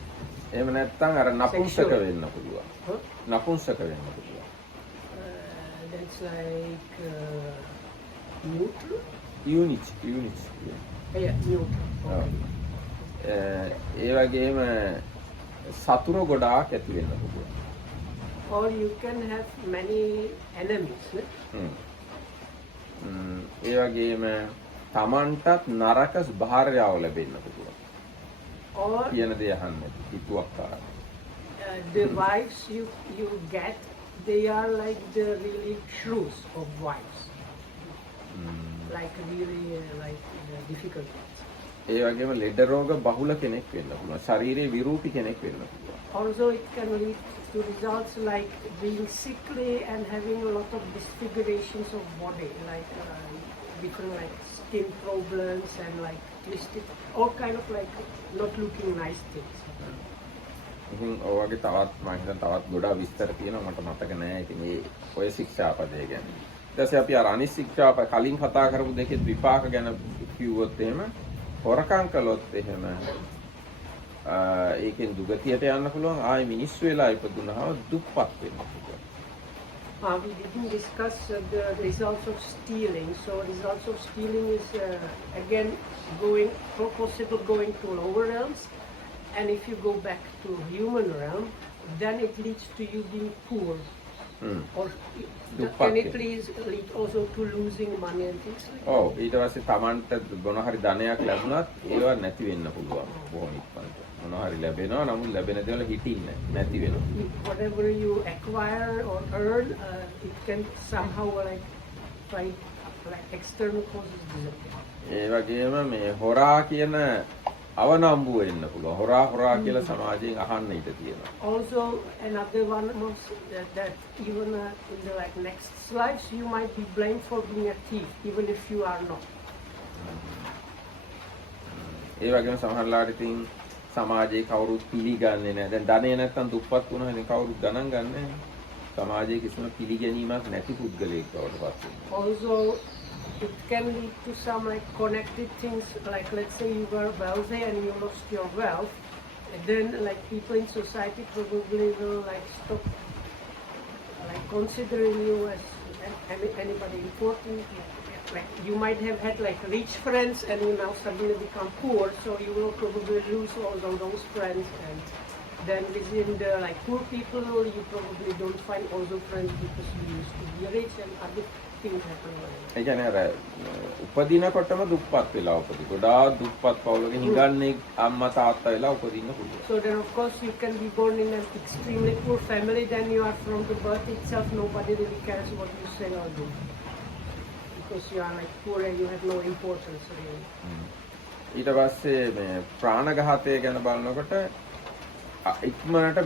එහෙම නැත්නම් අර නපුංසක Sexual. වෙන්න පුළුවන්. Huh? නපුංසක වෙන්න පුළුවන්. That's like neutral? Unit. Yeah, neutral. Okay. ඒ වගේම සතුරු ගොඩාක් ඇති වෙන්න පුළුවන්. Or you can have many enemies. Ne? ඒ වගේම Tamanටත් නරක භාර්යාව ලැබෙන්න පුළුවන්. Or කියන දේ අහන්න හිතුවක්කාර. the wives you get, they are like the really shrews of wives. Like really like difficult ones. ඒ වගේම ලෙඩ රෝග බහුල කෙනෙක් වෙන්න පුළුවන්. ශරීරයේ විරූපී කෙනෙක් වෙන්න පුළුවන්. Also it can lead to results like being sickly and having a lot of disfigurations of body, like different like skin problems and like twisted, all kind of like not looking nice things. ඉතින් ඔයගේ තවත් මම හිතන තවත් ගොඩාක් විස්තර තියෙනවා මට මතක නෑ. ඉතින් මේ ඔය ශික්ෂාපදය ගැන. ඊට පස්සේ අපි අර අනිත් ශික්ෂාපද කලින් කතා කරපු දෙකේ විපාක ගැන කිව්වොත් එහෙම හොරකම් කළොත් එහෙම ඒකෙන් දුගතියට යන්න පුළුවන්. ආයේ මිනිස්සු වෙලා ඉපදුනහම දුප්පත් වෙන්න පුළුවන්. We didn't discuss the results of stealing. So results of stealing is again possible going to lower realms, and if you go back to human realm, then it leads to you being poor. Or can it lead also to losing money and things like that? ඔව් ඊට පස්සේ Tamanට මොන හරි ධනයක් ලැබුණත් ඒවා නැති වෙන්න පුළුවන්. බොහොම ඉක්මනට. මොන හරි ලැබෙනවා නමුත් ලැබෙන දේවල් හිටින්නේ නැති වෙනවා. Whatever you acquire or earn, it can somehow like external causes disappear. ඒ වගේම මේ හොරා කියන අවනම්බු වෙන්න පුළුවන්. හොරා කියලා සමාජයෙන් අහන්න ඉඩ තියෙනවා. Also, another one was that even in the like next lives, you might be blamed for being a thief, even if you are not. ඒ වගේම සමහරලාට ඉතින් සමාජයේ කවුරුත් පිළිගන්නේ නැහැ. දැන් ධනෙ නැත්තම් දුප්පත් වුණා ඉතින් කවුරුත් ගණන් ගන්නෑ. සමාජයේ කිසිම පිළිගැනීමක් නැති පුද්ගලයෙක් බවට පත් වෙනවා. Also, it can lead to some like connected things, like let's say you were wealthy and you lost your wealth, and then like people in society probably will like stop like considering you as anybody important. Like you might have had like rich friends and you now suddenly become poor, so you will probably lose all those friends, and then within the like poor people you probably don't find all those friends because you used to be rich and other things happen. ඒ කියන්නේ අර උපදිනකොටම දුප්පත් වෙලා උපදී. ගොඩාක් දුප්පත් පවුලක හිඟන්නේ අම්මා තාත්තා වෙලා උපදින්න පුළුවන්. So then of course you can be born in an extremely poor family, then you are from the birth itself nobody really cares what you say or do. Because you are like poor and you have no importance really. ඊට පස්සේ මේ ප්‍රාණඝාතය ගැන බලනකොට ඉක්මනට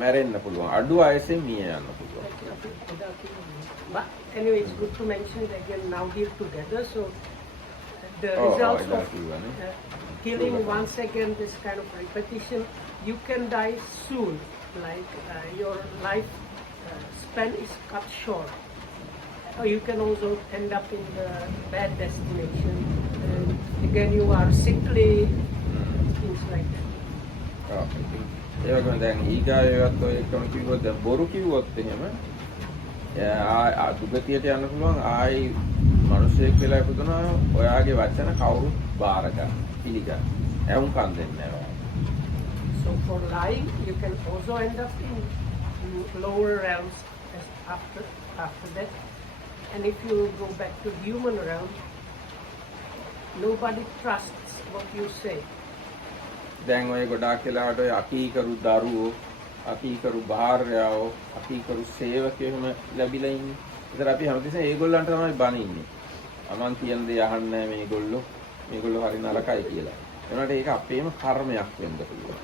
මැරෙන්න පුළුවන්. අඩු වයසෙන් මිය යන්න පුළුවන්. But anyway, it's good to mention it again now here together. So the results of killing once again, this kind of repetition, you can die soon. Like your life span is cut short. Or you can also end up in the bad destination. And again, you are sickly, things like that. ඒ වගේම දැන් ඊගායවත් ඔය එකම කිව්වොත් දැන් බොරු කිව්වොත් එහෙම දුගතියට යන්න පුළුවන්. ආයි මිනිස්සෙක් වෙලා ඉපදුනා ඔයාගේ වචන කවුරුත් බාර ගන්න පිළිගන්න. එවුන්කම් දෙන්නේ නැහැ. So for lying, you can also end up in lower realms after that. And if you go back to human realm, nobody trusts what you say. දැන් ඔය ගොඩාක් වෙලාවට ඔය අකීකරු දරුවෝ, අකීකරු භාර්යාවෝ, අකීකරු සේවකයෝ එහෙම ලැබිලා ඉන්නේ. ඒතර අපි හැමතිස්සෙම ඒගොල්ලන්ට තමයි බනින්නේ. අමන් කියන දේ අහන්නේ නැහැ මේගොල්ලෝ හරි නරකයි කියලා. ඒනට ඒක අපේම කර්මයක් වෙන්න පුළුවන්.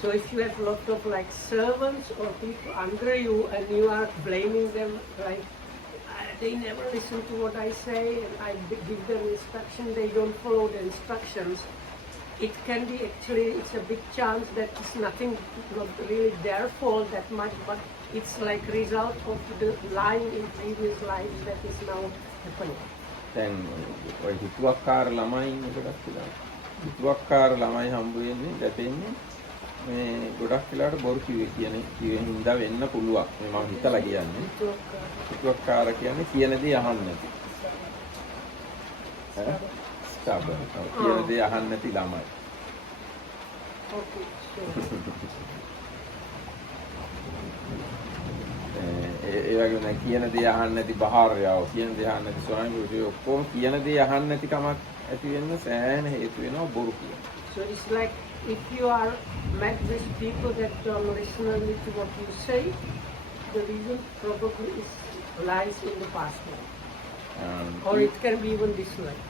So if you have lots of like servants or people under you and you are blaming them like they never listen to what I say and I give them instruction, they don't follow the instructions, it can be actually, it's a big chance that it's nothing, not really their fault that much, but it's like result of the lying in previous lives that is now happening. දැන් ඔය හිතුවක්කාර ළමයි ඉන්න ගොඩක් කියලා. හිතුවක්කාර ළමයි හම්බ වෙන්නේ ගැටෙන්නේ මේ ගොඩක් වෙලාවට බොරු කියන හින්දා වෙන්න පුළුවන්. මේ මම හිතලා කියන්නේ. හිතුවක්කාර කියන්නේ කියන දේ අහන්නේ නැති. ස්ටබර්න්. කියන දේ අහන්නේ නැති ළමයි. Okay, sure. ඒ වගේම දැන් කියන දේ අහන්නේ නැති බහාරයව කියන දේ අහන්නේ නැති ස්වාමි පුරුෂයෝ ඔක්කොම කියන දේ අහන්නේ නැති කමක් ඇති වෙන්න සෑහෙන හේතු වෙනවා බොරු කියන. So it's like if you are met with people that don't listen only to what you say, the reason probably is lies in the past life. Or it can be even this life.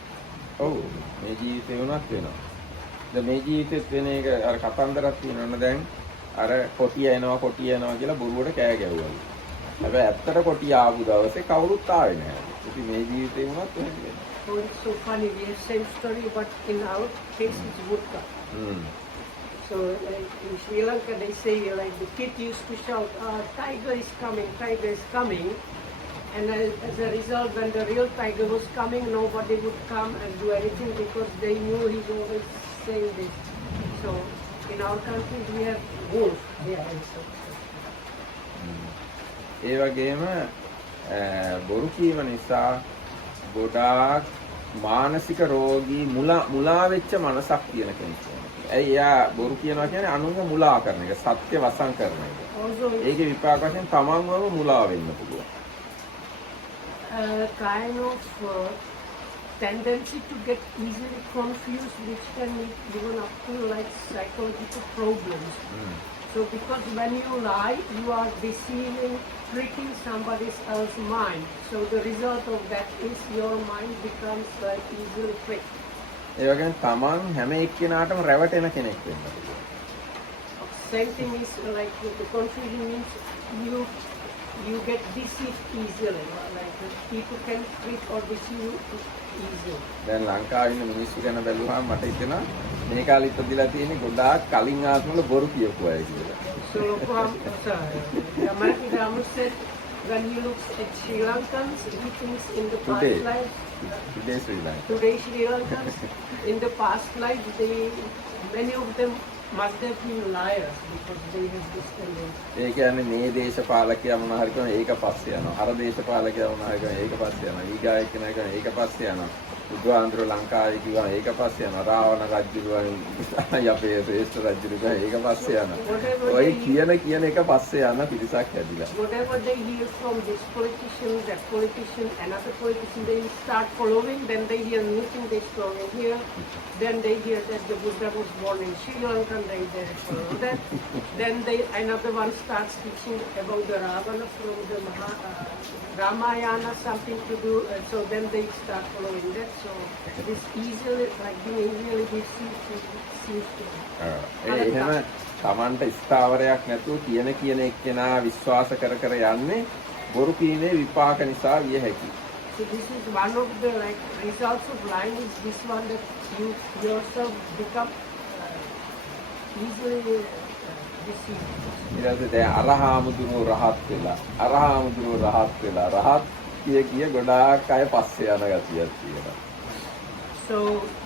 ඔව් මේ ජීවිතේ වුණත් වෙනවා. දැන් මේ ජීවිතෙත් වෙන එක අර කතන්දරක් තියෙනවනේ දැන් අර කොටිය එනවා කියලා බොරුවට කෑ ගැහුවා. හැබැයි ඇත්තට කොටිය ආපු දවසේ කවුරුත් ආවේ නැහැ. ඉතින් මේ ජීවිතේ වුණත් එහෙම වෙනවා. Oh, it's so funny. We have same story, but in our case it's vodka. So like in Sri Lanka, they say like the kid used to shout, "Tiger is coming! Tiger is coming!" And as a result, when the real tiger was coming, nobody would come and do anything because they knew he's always saying this. So in our country, we have wolf. Yeah, so. ඒ වගේම බොරු කීම නිසා ගොඩාක් මානසික රෝගී මුලා වෙච්ච මනසක් තියෙන කෙනෙක් වෙනවා. ඇයි එයා බොරු කියනවා කියන්නේ අනුන්ව මුලා කරන එක, සත්‍ය වසන් කරන එක. ඒකේ විපාක වශයෙන් තමන්වම මුලා වෙන්න පුළුවන්. Kind of tendency to get easily confused, which can lead even up to like psychological problems. So because when you lie, you are deceiving, tricking somebody else's mind. So the result of that is your mind becomes like easily tricked. ඒ වගේම තමන් හැම එක්කෙනාටම රැවටෙන කෙනෙක් වෙන්න පුළුවන්. Same thing is like the confusion means you get deceived easily. Like people can trick or deceive you easily. දැන් ලංකාවේ ඉන්න මිනිස්සු ගැන බැලුවාම මට හිතෙනවා මේ කාලේ ඉපදිලා තියෙන ගොඩාක් කලින් ආත්මවල බොරු කියපු අය කියලා. So American Rama said when he looks at Sri Lankans, he thinks in the past life. Today Sri Lanka. Today Sri Lankans, in the past life, many of them must have been liars because they have this tendency. ඒ කියන්නේ මේ දේශපාලකයා මොනවා හරි කරන ඒක පස්සේ යනවා. අර දේශපාලකයා මොනවා හරි කරන ඒක පස්සේ යනවා. ඊගායක කෙනා කරන ඒක පස්සේ යනවා. බුදුහාඳුර ලංකාවේ කිව්වා ඒක පස්සේ යනවා. රාවණ රජුගේ අපේ ශ්‍රේෂ්ඨ රජුගේ ඒක පස්සේ යනවා. ඔය කියන එක පස්සේ යන පිරිසක් හැදිලා. Whatever they hear from this politician, that politician, another politician, they start following. Then they hear new thing they follow here. Then they hear that the Buddha was born in Sri Lanka. They follow that. Then another one starts teaching about the Ravana from the Ramayana, something to do. So then they start following that. So this easily, like being easily deceived, seems to. එහෙම Tamanta ස්ථාවරයක් නැතුව කියන එක්කෙනා විශ්වාස කර යන්නේ බොරු කීමේ විපාක නිසා විය හැකියි. So this is one of the like results of lying is this one that you yourself become easily deceived. ඊට දැන් අරහාමුදුරුවෝ රහත් වෙලා රහත් කිය ගොඩාක් අය පස්සේ යන ගතියක් තියෙනවා. So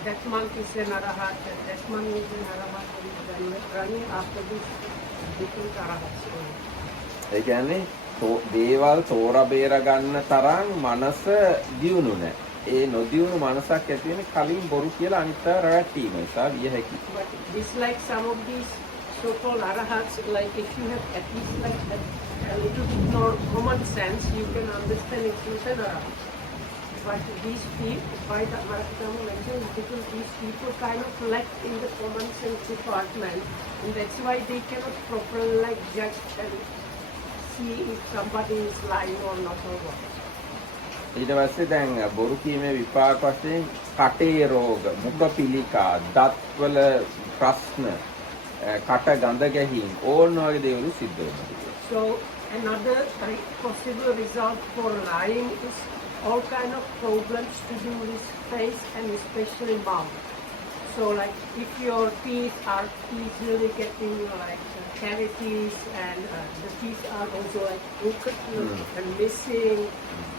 that monk is an arahat, that monk is an arahat, and running after this different arahats. ඒ කියන්නේ දේවල් තෝරා බේර ගන්න තරම් මනස දියුණු නැහැ. ඒ නොදියුණු මනසක් ඇති වෙන කලින් බොරු කියලා අනිත් අය රැවටීම නිසා විය හැකියි. But this like some of these so-called arahats, like if you have at least like a little bit more common sense, you can understand it is an arahat. But these people, by the Maratama mentioned, because these people kind of lack in the common sense department, and that's why they cannot properly like judge and see if somebody is lying or not or what. ඊට පස්සේ දැන් බොරු කීමේ විපාක වශයෙන් කටේ රෝග, මුඛ පිළිකා, දත්වල ප්‍රශ්න, කට ගඳ ගැහිම් ඕන වගේ දේවල් සිද්ධ වෙනවා. So another possible result for lying is all kind of problems to do with face and especially mouth. So like if your teeth are easily getting like cavities and the teeth are also like crooked and missing,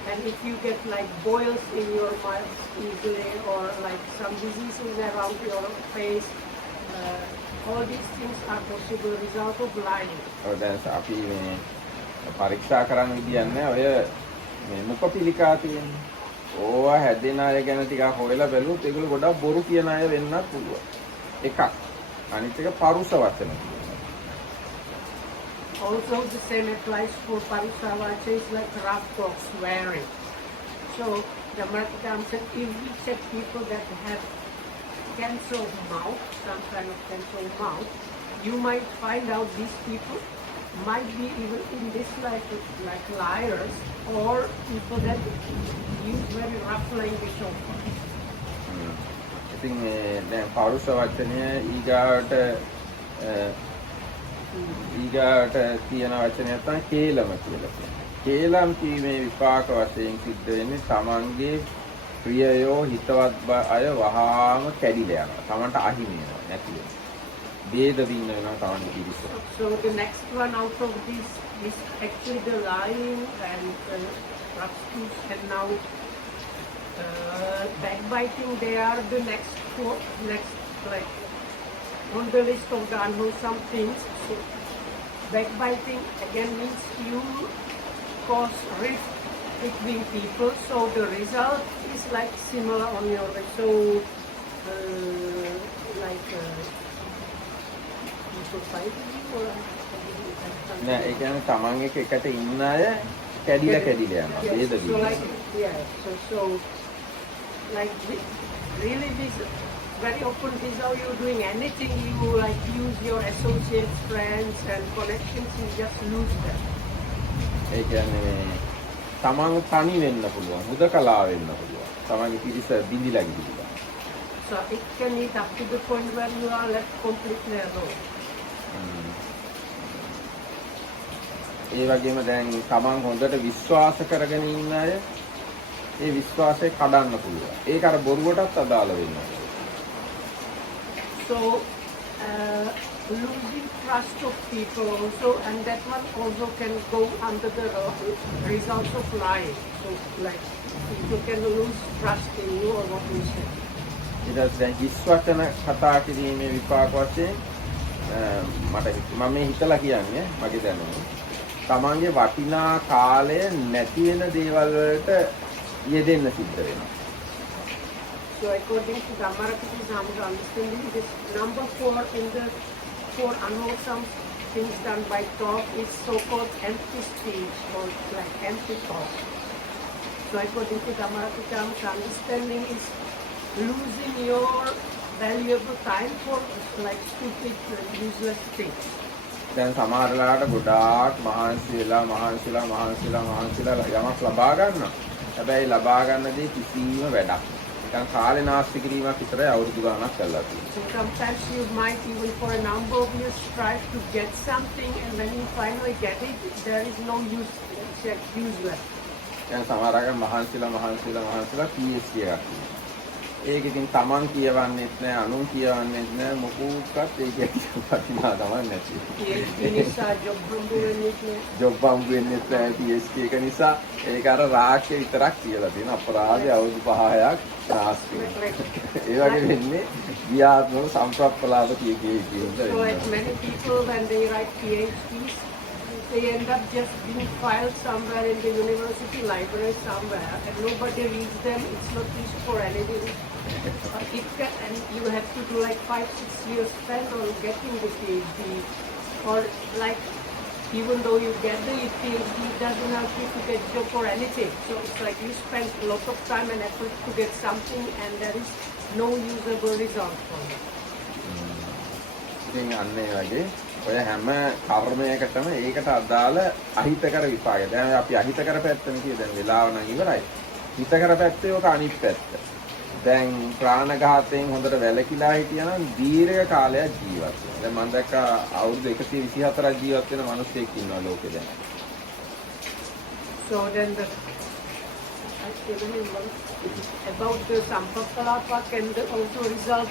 and if you get like boils in your mouth easily or like some diseases around your face, all these things are possible result of lying. ඔය දැන් අපි මේ පරීක්ෂා කරන්න විදියක් නැහැ. ඔය මේ මුඛ පිළිකා තියෙන්නේ. ඕවා හැදෙන අය ගැන ටිකක් හොයලා බැලුවොත් ඒගොල්ලෝ ගොඩක් බොරු කියන අය වෙන්නත් පුළුවන්. එකක්. අනිත් එක පරුස වචන. Also the same applies for parusa vacha, is like rough talk, swearing. So the American said if we check people that have cancer of mouth, some kind of cancer of mouth, you might find out these people might be even in this like liars or people that use very rough language also. ඉතින් මේ දැන් පරුස වචනය ඊගාට තියෙන වචනයක් තමයි කේලම කියලා කියන්නේ. කේලම් කීමේ විපාක වශයෙන් සිද්ධ වෙන්නේ තමන්ගේ ප්‍රියයෝ හිතවත් අය වහාම කැඩිලා යනවා. තමන්ට අහිමි වෙනවා නැති වෙනවා. ભેද විඳ වෙනවා තමන්ගේ පිරිස. So the next one out of this is actually the lying and rough speech, and now backbiting. They are the next like on the list of the unwholesome things. So backbiting again means you cause rift between people, so the result is like similar on your way. So people fighting you or නෑ ඒ කියන්නේ තමන් එකට ඉන්න අය කැඩිලා යනවා. ભેද so විඳ. like so like really this very often this is how you're doing anything. You like use your associates, friends and connections, you just lose them. ඒ කියන්නේ තමන් තනි වෙන්න පුළුවන්, හුදකලා වෙන්න පුළුවන්. තමන්ගේ පිරිස බිඳිලා ගිහිල්ලා. So it can lead up to the point where you are left completely alone. ඒ වගේම දැන් තමන් හොඳට විශ්වාස කරගෙන ඉන්න අය ඒ විශ්වාසය කඩන්න පුළුවන්. ඒක අර බොරුවටත් අදාළ වෙනවා. So losing trust of people also, and that one also can go under the results of lying. So like people can lose trust in you or what you say. ඊට දැන් විශ්වාසන කතා කිරීමේ විපාක වශයෙන් මම මේ හිතලා කියන්නේ මගේ දැනුම තමන්ගේ වටිනා කාලය නැති වෙන දේවල් වලට යෙදෙන්න සිද්ධ වෙනවා. So according to the American understanding, this number 4 in the 4 unwholesome things done by talk is so-called empty speech or like empty talk. So according to the American understanding, is losing your valuable time for like stupid, useless things. දැන් සමහර වෙලාවට ගොඩාක් මහන්සි වෙලා යමක් ලබා ගන්නවා. හැබැයි ලබා ගන්න දේ කිසිම වැඩක්. නිකන් කාලේ නාස්ති කිරීමක් විතරයි අවුරුදු ගාණක් කරලා තියෙන්නේ. So sometimes you might even for a number of years strive to get something, and when you finally get it, there is no use. It's like useless. දැන් සමහර අය මහන්සිලා PhD එකක්. ඒක ඉතින් තමන් කියවන්නෙත් නෑ, අනුන් කියවන්නෙත් නෑ, මොකක්වත් ඒක වටිනා තමයි නැති. PhD නිසා job හම්බ වෙන්නේ නෑ. ජොබ් හම්බ වෙන්නෙත් නෑ PhD එක නිසා. ඒක අර රාක්‍ය විතරක් කියලා තියෙන අපරාධය අවුරුදු 5ක් නාස්ති. ඒ වගේ වෙන්නේ ගියාත්ම සම්ප්‍රප්පලාප කියේ So like many people when they write PhDs, they end up just being filed somewhere in the university library somewhere, and nobody reads them. It's not used for anything. And you have to do like 5-6 years spent on getting the PhD, or like even though you get the PhD, it doesn't help you to get job or anything. So it's like you spend a lot of time and effort to get something, and there is no usable result from it. ඉතින් අන්න ඒ වගේ ඔය හැම කර්මයකටම ඒකට අදාළ අහිතකර විපාකය. දැන් අපි අහිතකර පැත්තම කිය දැන් වෙලාව නම් ඉවරයි. හිතකර පැත්තේ ඔක අනිත් පැත්ත. දැන් ප්‍රාණඝාතයෙන් හොඳට වැළකීලා හිටියනම් දීර්ඝ කාලයක් ජීවත් වෙනවා. දැන් මම දැක්ක අවුරුදු 124ක් ජීවත් වෙන මිනිස්සෙක් ඉන්නවා ලෝකේ දැන්. So then remember about the Sampapalapak and also result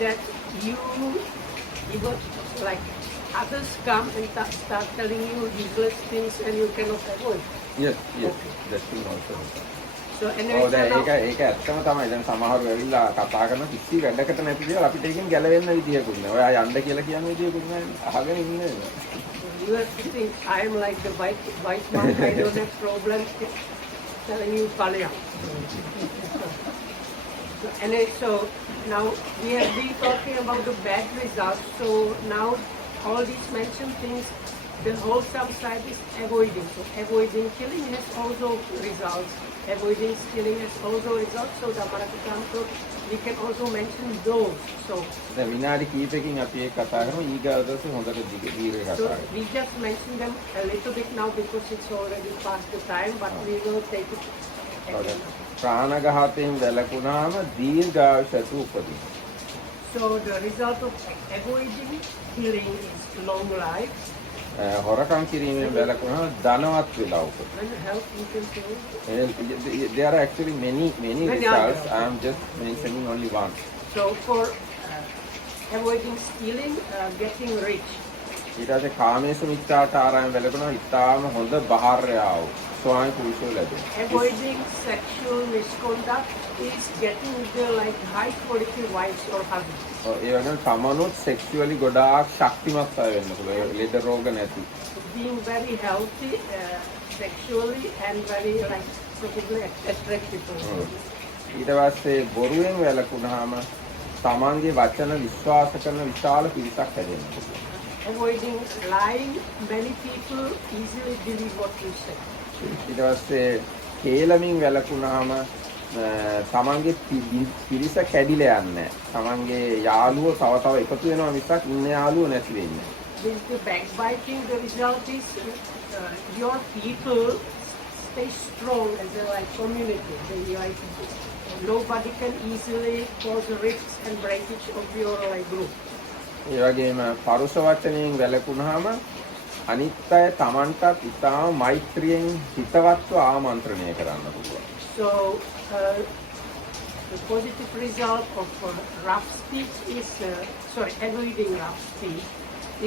that you even like others come and start telling you useless things and you cannot avoid. Yes, yes, that thing also. So anyway, ඒක ඇත්තම තමයි. දැන් සමහරව වෙවිලා කතා කරන කිසි වැඩකට නැති දේවල් අපිට ඒකෙන් ගැලවෙන්න විදියකුත් නෑ. ඔයා යන්න කියලා කියන විදියකුත් නෑ. අහගෙන ඉන්නේ. You have to think I am like the white monk. I don't have problems telling you Palya. Anyway, so now we have been talking about the bad results. So now all these mentioned things, the wholesome side is avoiding. So avoiding killing has also results. Avoiding stealing has also results. So Dhammarakathamma, we can also mention those. So දැන් විනාඩි කීපකින් අපි ඒක කතා කරමු. ඊගාව දවසේ හොඳට දීර්ඝ කතා so කරමු. we just mentioned them a little bit now because it's already past the time, but we will take it again. ප්‍රාණඝාතයෙන් වැළකුණාම දීර්ඝායුෂ උපදිනවා. So the result of avoiding killing is long life. හොරකම් කිරීමෙන් වැළකුණාම ධනවත් වෙලා උපදිනවා. And health you can say. There are actually many results. I am just mentioning only one. So for avoiding stealing, getting rich. ඊට පස්සේ කාමේසු මිච්ඡාචාරයෙන් වැළකුණා ඉතාම හොඳ බහාර්යාව ස්වාමි පුරුෂයෝ ලැබෙනවා. Avoiding sexual misconduct is getting the like high quality wives or husbands. ඒ වගේම තමනුත් sexually ගොඩාක් ශක්තිමත් අය වෙන්න පුළුවන්. ලෙඩ රෝග නැති. Being very healthy sexually and very like particularly attractive. ඊට පස්සේ බොරුවෙන් වැළකුණාම තමන්ගේ වචන විශ්වාස කරන විශාල පිරිසක් හැදෙන්න පුළුවන්. Avoiding lying, many people easily believe what you say. ඊට පස්සේ කේලමින් වැළකුණාම තමන්ගේ පිරිස කැඩිලා යන්නේ නැහැ. තමන්ගේ යාළුවෝ තව තව එකතු වෙනවා මිසක් ඉන්න යාළුවෝ නැති වෙන්නේ. With the backbiting, the result is your people stay strong as a like community. They like nobody can easily cause rifts and breakage of your like group. ඒ වගේම පරුෂ වචනයෙන් වැළකුණාම අනිත් අය තමන්ටත් ඉතාම මෛත්‍රියෙන් හිතවත්ව ආමන්ත්‍රණය කරන්න පුළුවන්. So the positive result of rough speech is avoiding rough speech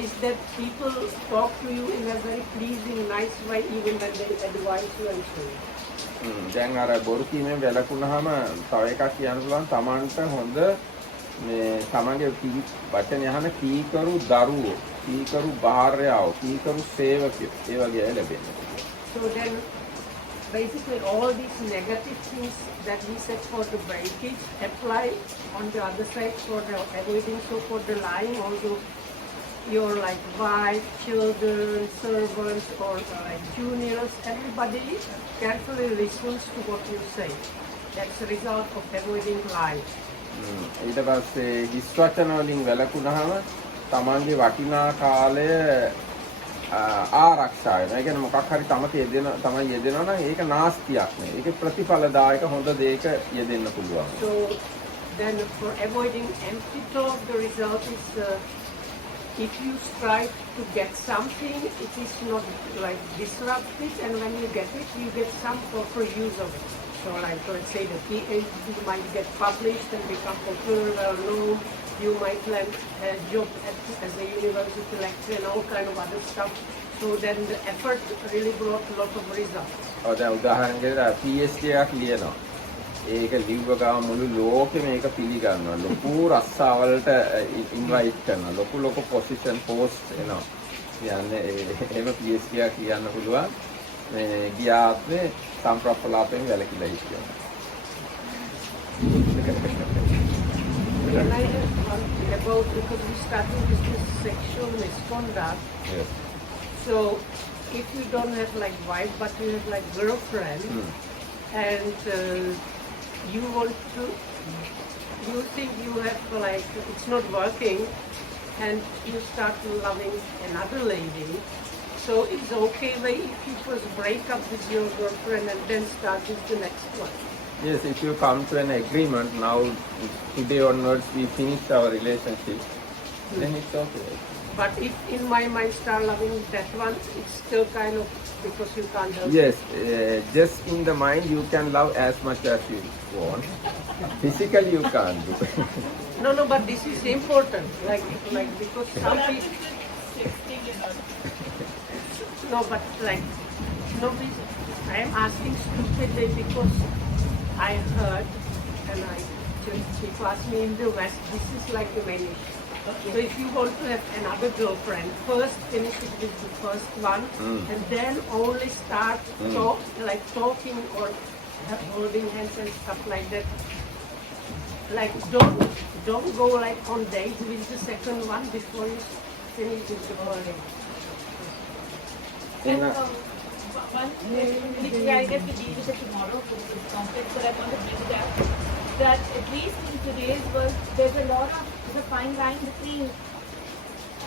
is that people talk to you in a very pleasing, nice way, even when they advise you and so on. දැන් අර බොරු කීමෙන් වැළකුණාම තව එකක් කියන්න පුළුවන් තමන්ට හොඳ මේ තමන්ගේ වචන යහන කීකරු දරුවෝ කීකරු භාර්යාව කීකරු සේවකයෝ ඒ වගේ අය ලැබෙනවා. So then basically all these negative things that we said for the breakage apply on the other side for the avoiding. So for the lying also your like wife, children, servants or like juniors, everybody carefully listens to what you say. That's the result of avoiding lying. ඊට පස්සේ හිස් වචන වලින් වැළකුණාම තමන්ගේ වටිනා කාලය ආරක්ෂා වෙනවා. ඒ කියන්නේ මොකක් හරි තමයි යෙදෙනවා නම් ඒක නාස්තියක් නෙවෙයි. ඒක ප්‍රතිඵලදායක හොඳ දෙයක යෙදෙන්න පුළුවන්. So then for avoiding empty talk, the result is if you strive to get something, it is not like disruptive, and when you get it, you get some proper use of it. So like let's say the PhD might get published and become popular, well known. You might land a job as a university lecturer and all kind of other stuff. So then the effort really brought a lot of results. දැන් උදාහරණයකට PhD එකක් ලියනවා. ඒක ලිව්ව ගාම මුළු ලෝකෙම ඒක පිළිගන්නවා. ලොකු රස්සාවලට invite කරනවා. ලොකු පොසිෂන් පෝස්ට් එනවා. කියන්නේ එහෙම PhD එකක් ලියන්න පුළුවන්. මේ ගියාත්මේ සම්ප්‍රප්පලාපෙන් වැළකීලා හිටියා. When I about because we started with this sexual misconduct. Yes. So if you don't have like wife but you have like girlfriend and you want to, you think you have like it's not working and you start loving another lady. So it's okay if you first break up with your girlfriend and then start with the next one. Yes, if you come to an agreement now, today onwards we finish our relationship then it's okay. But if in my mind start loving that one, it's still kind of because you can't help Yes, just in the mind you can love as much as you want. Physically you can't do. No, but this is important. Like because some people. No, but like no, I am asking stupidly because I heard and I just people ask me in the West. This is like the main issue. So if you want to have another girlfriend, first finish it with the first one, and then only start talking or holding hands and stuff like that. Like don't go like on dates with the second one before you finish with the first. And one which I guess we deal with it tomorrow because it's complex, but I want to bring that at least in today's world, there's a fine line between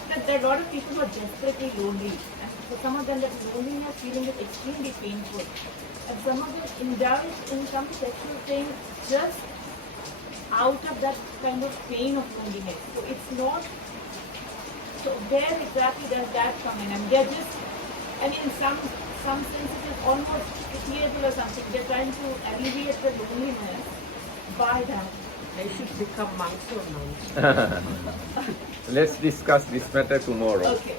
that there are a lot of people who are desperately lonely, and for some of them that loneliness feeling is extremely painful, and some of them indulge in some sexual thing just out of that kind of pain of loneliness. So it's not. So where exactly does that come in? And they're just, I mean, in some sense it is almost pitiable or something. They're trying to alleviate the loneliness by that. They should become monks or nuns. Let's discuss this matter tomorrow. Okay.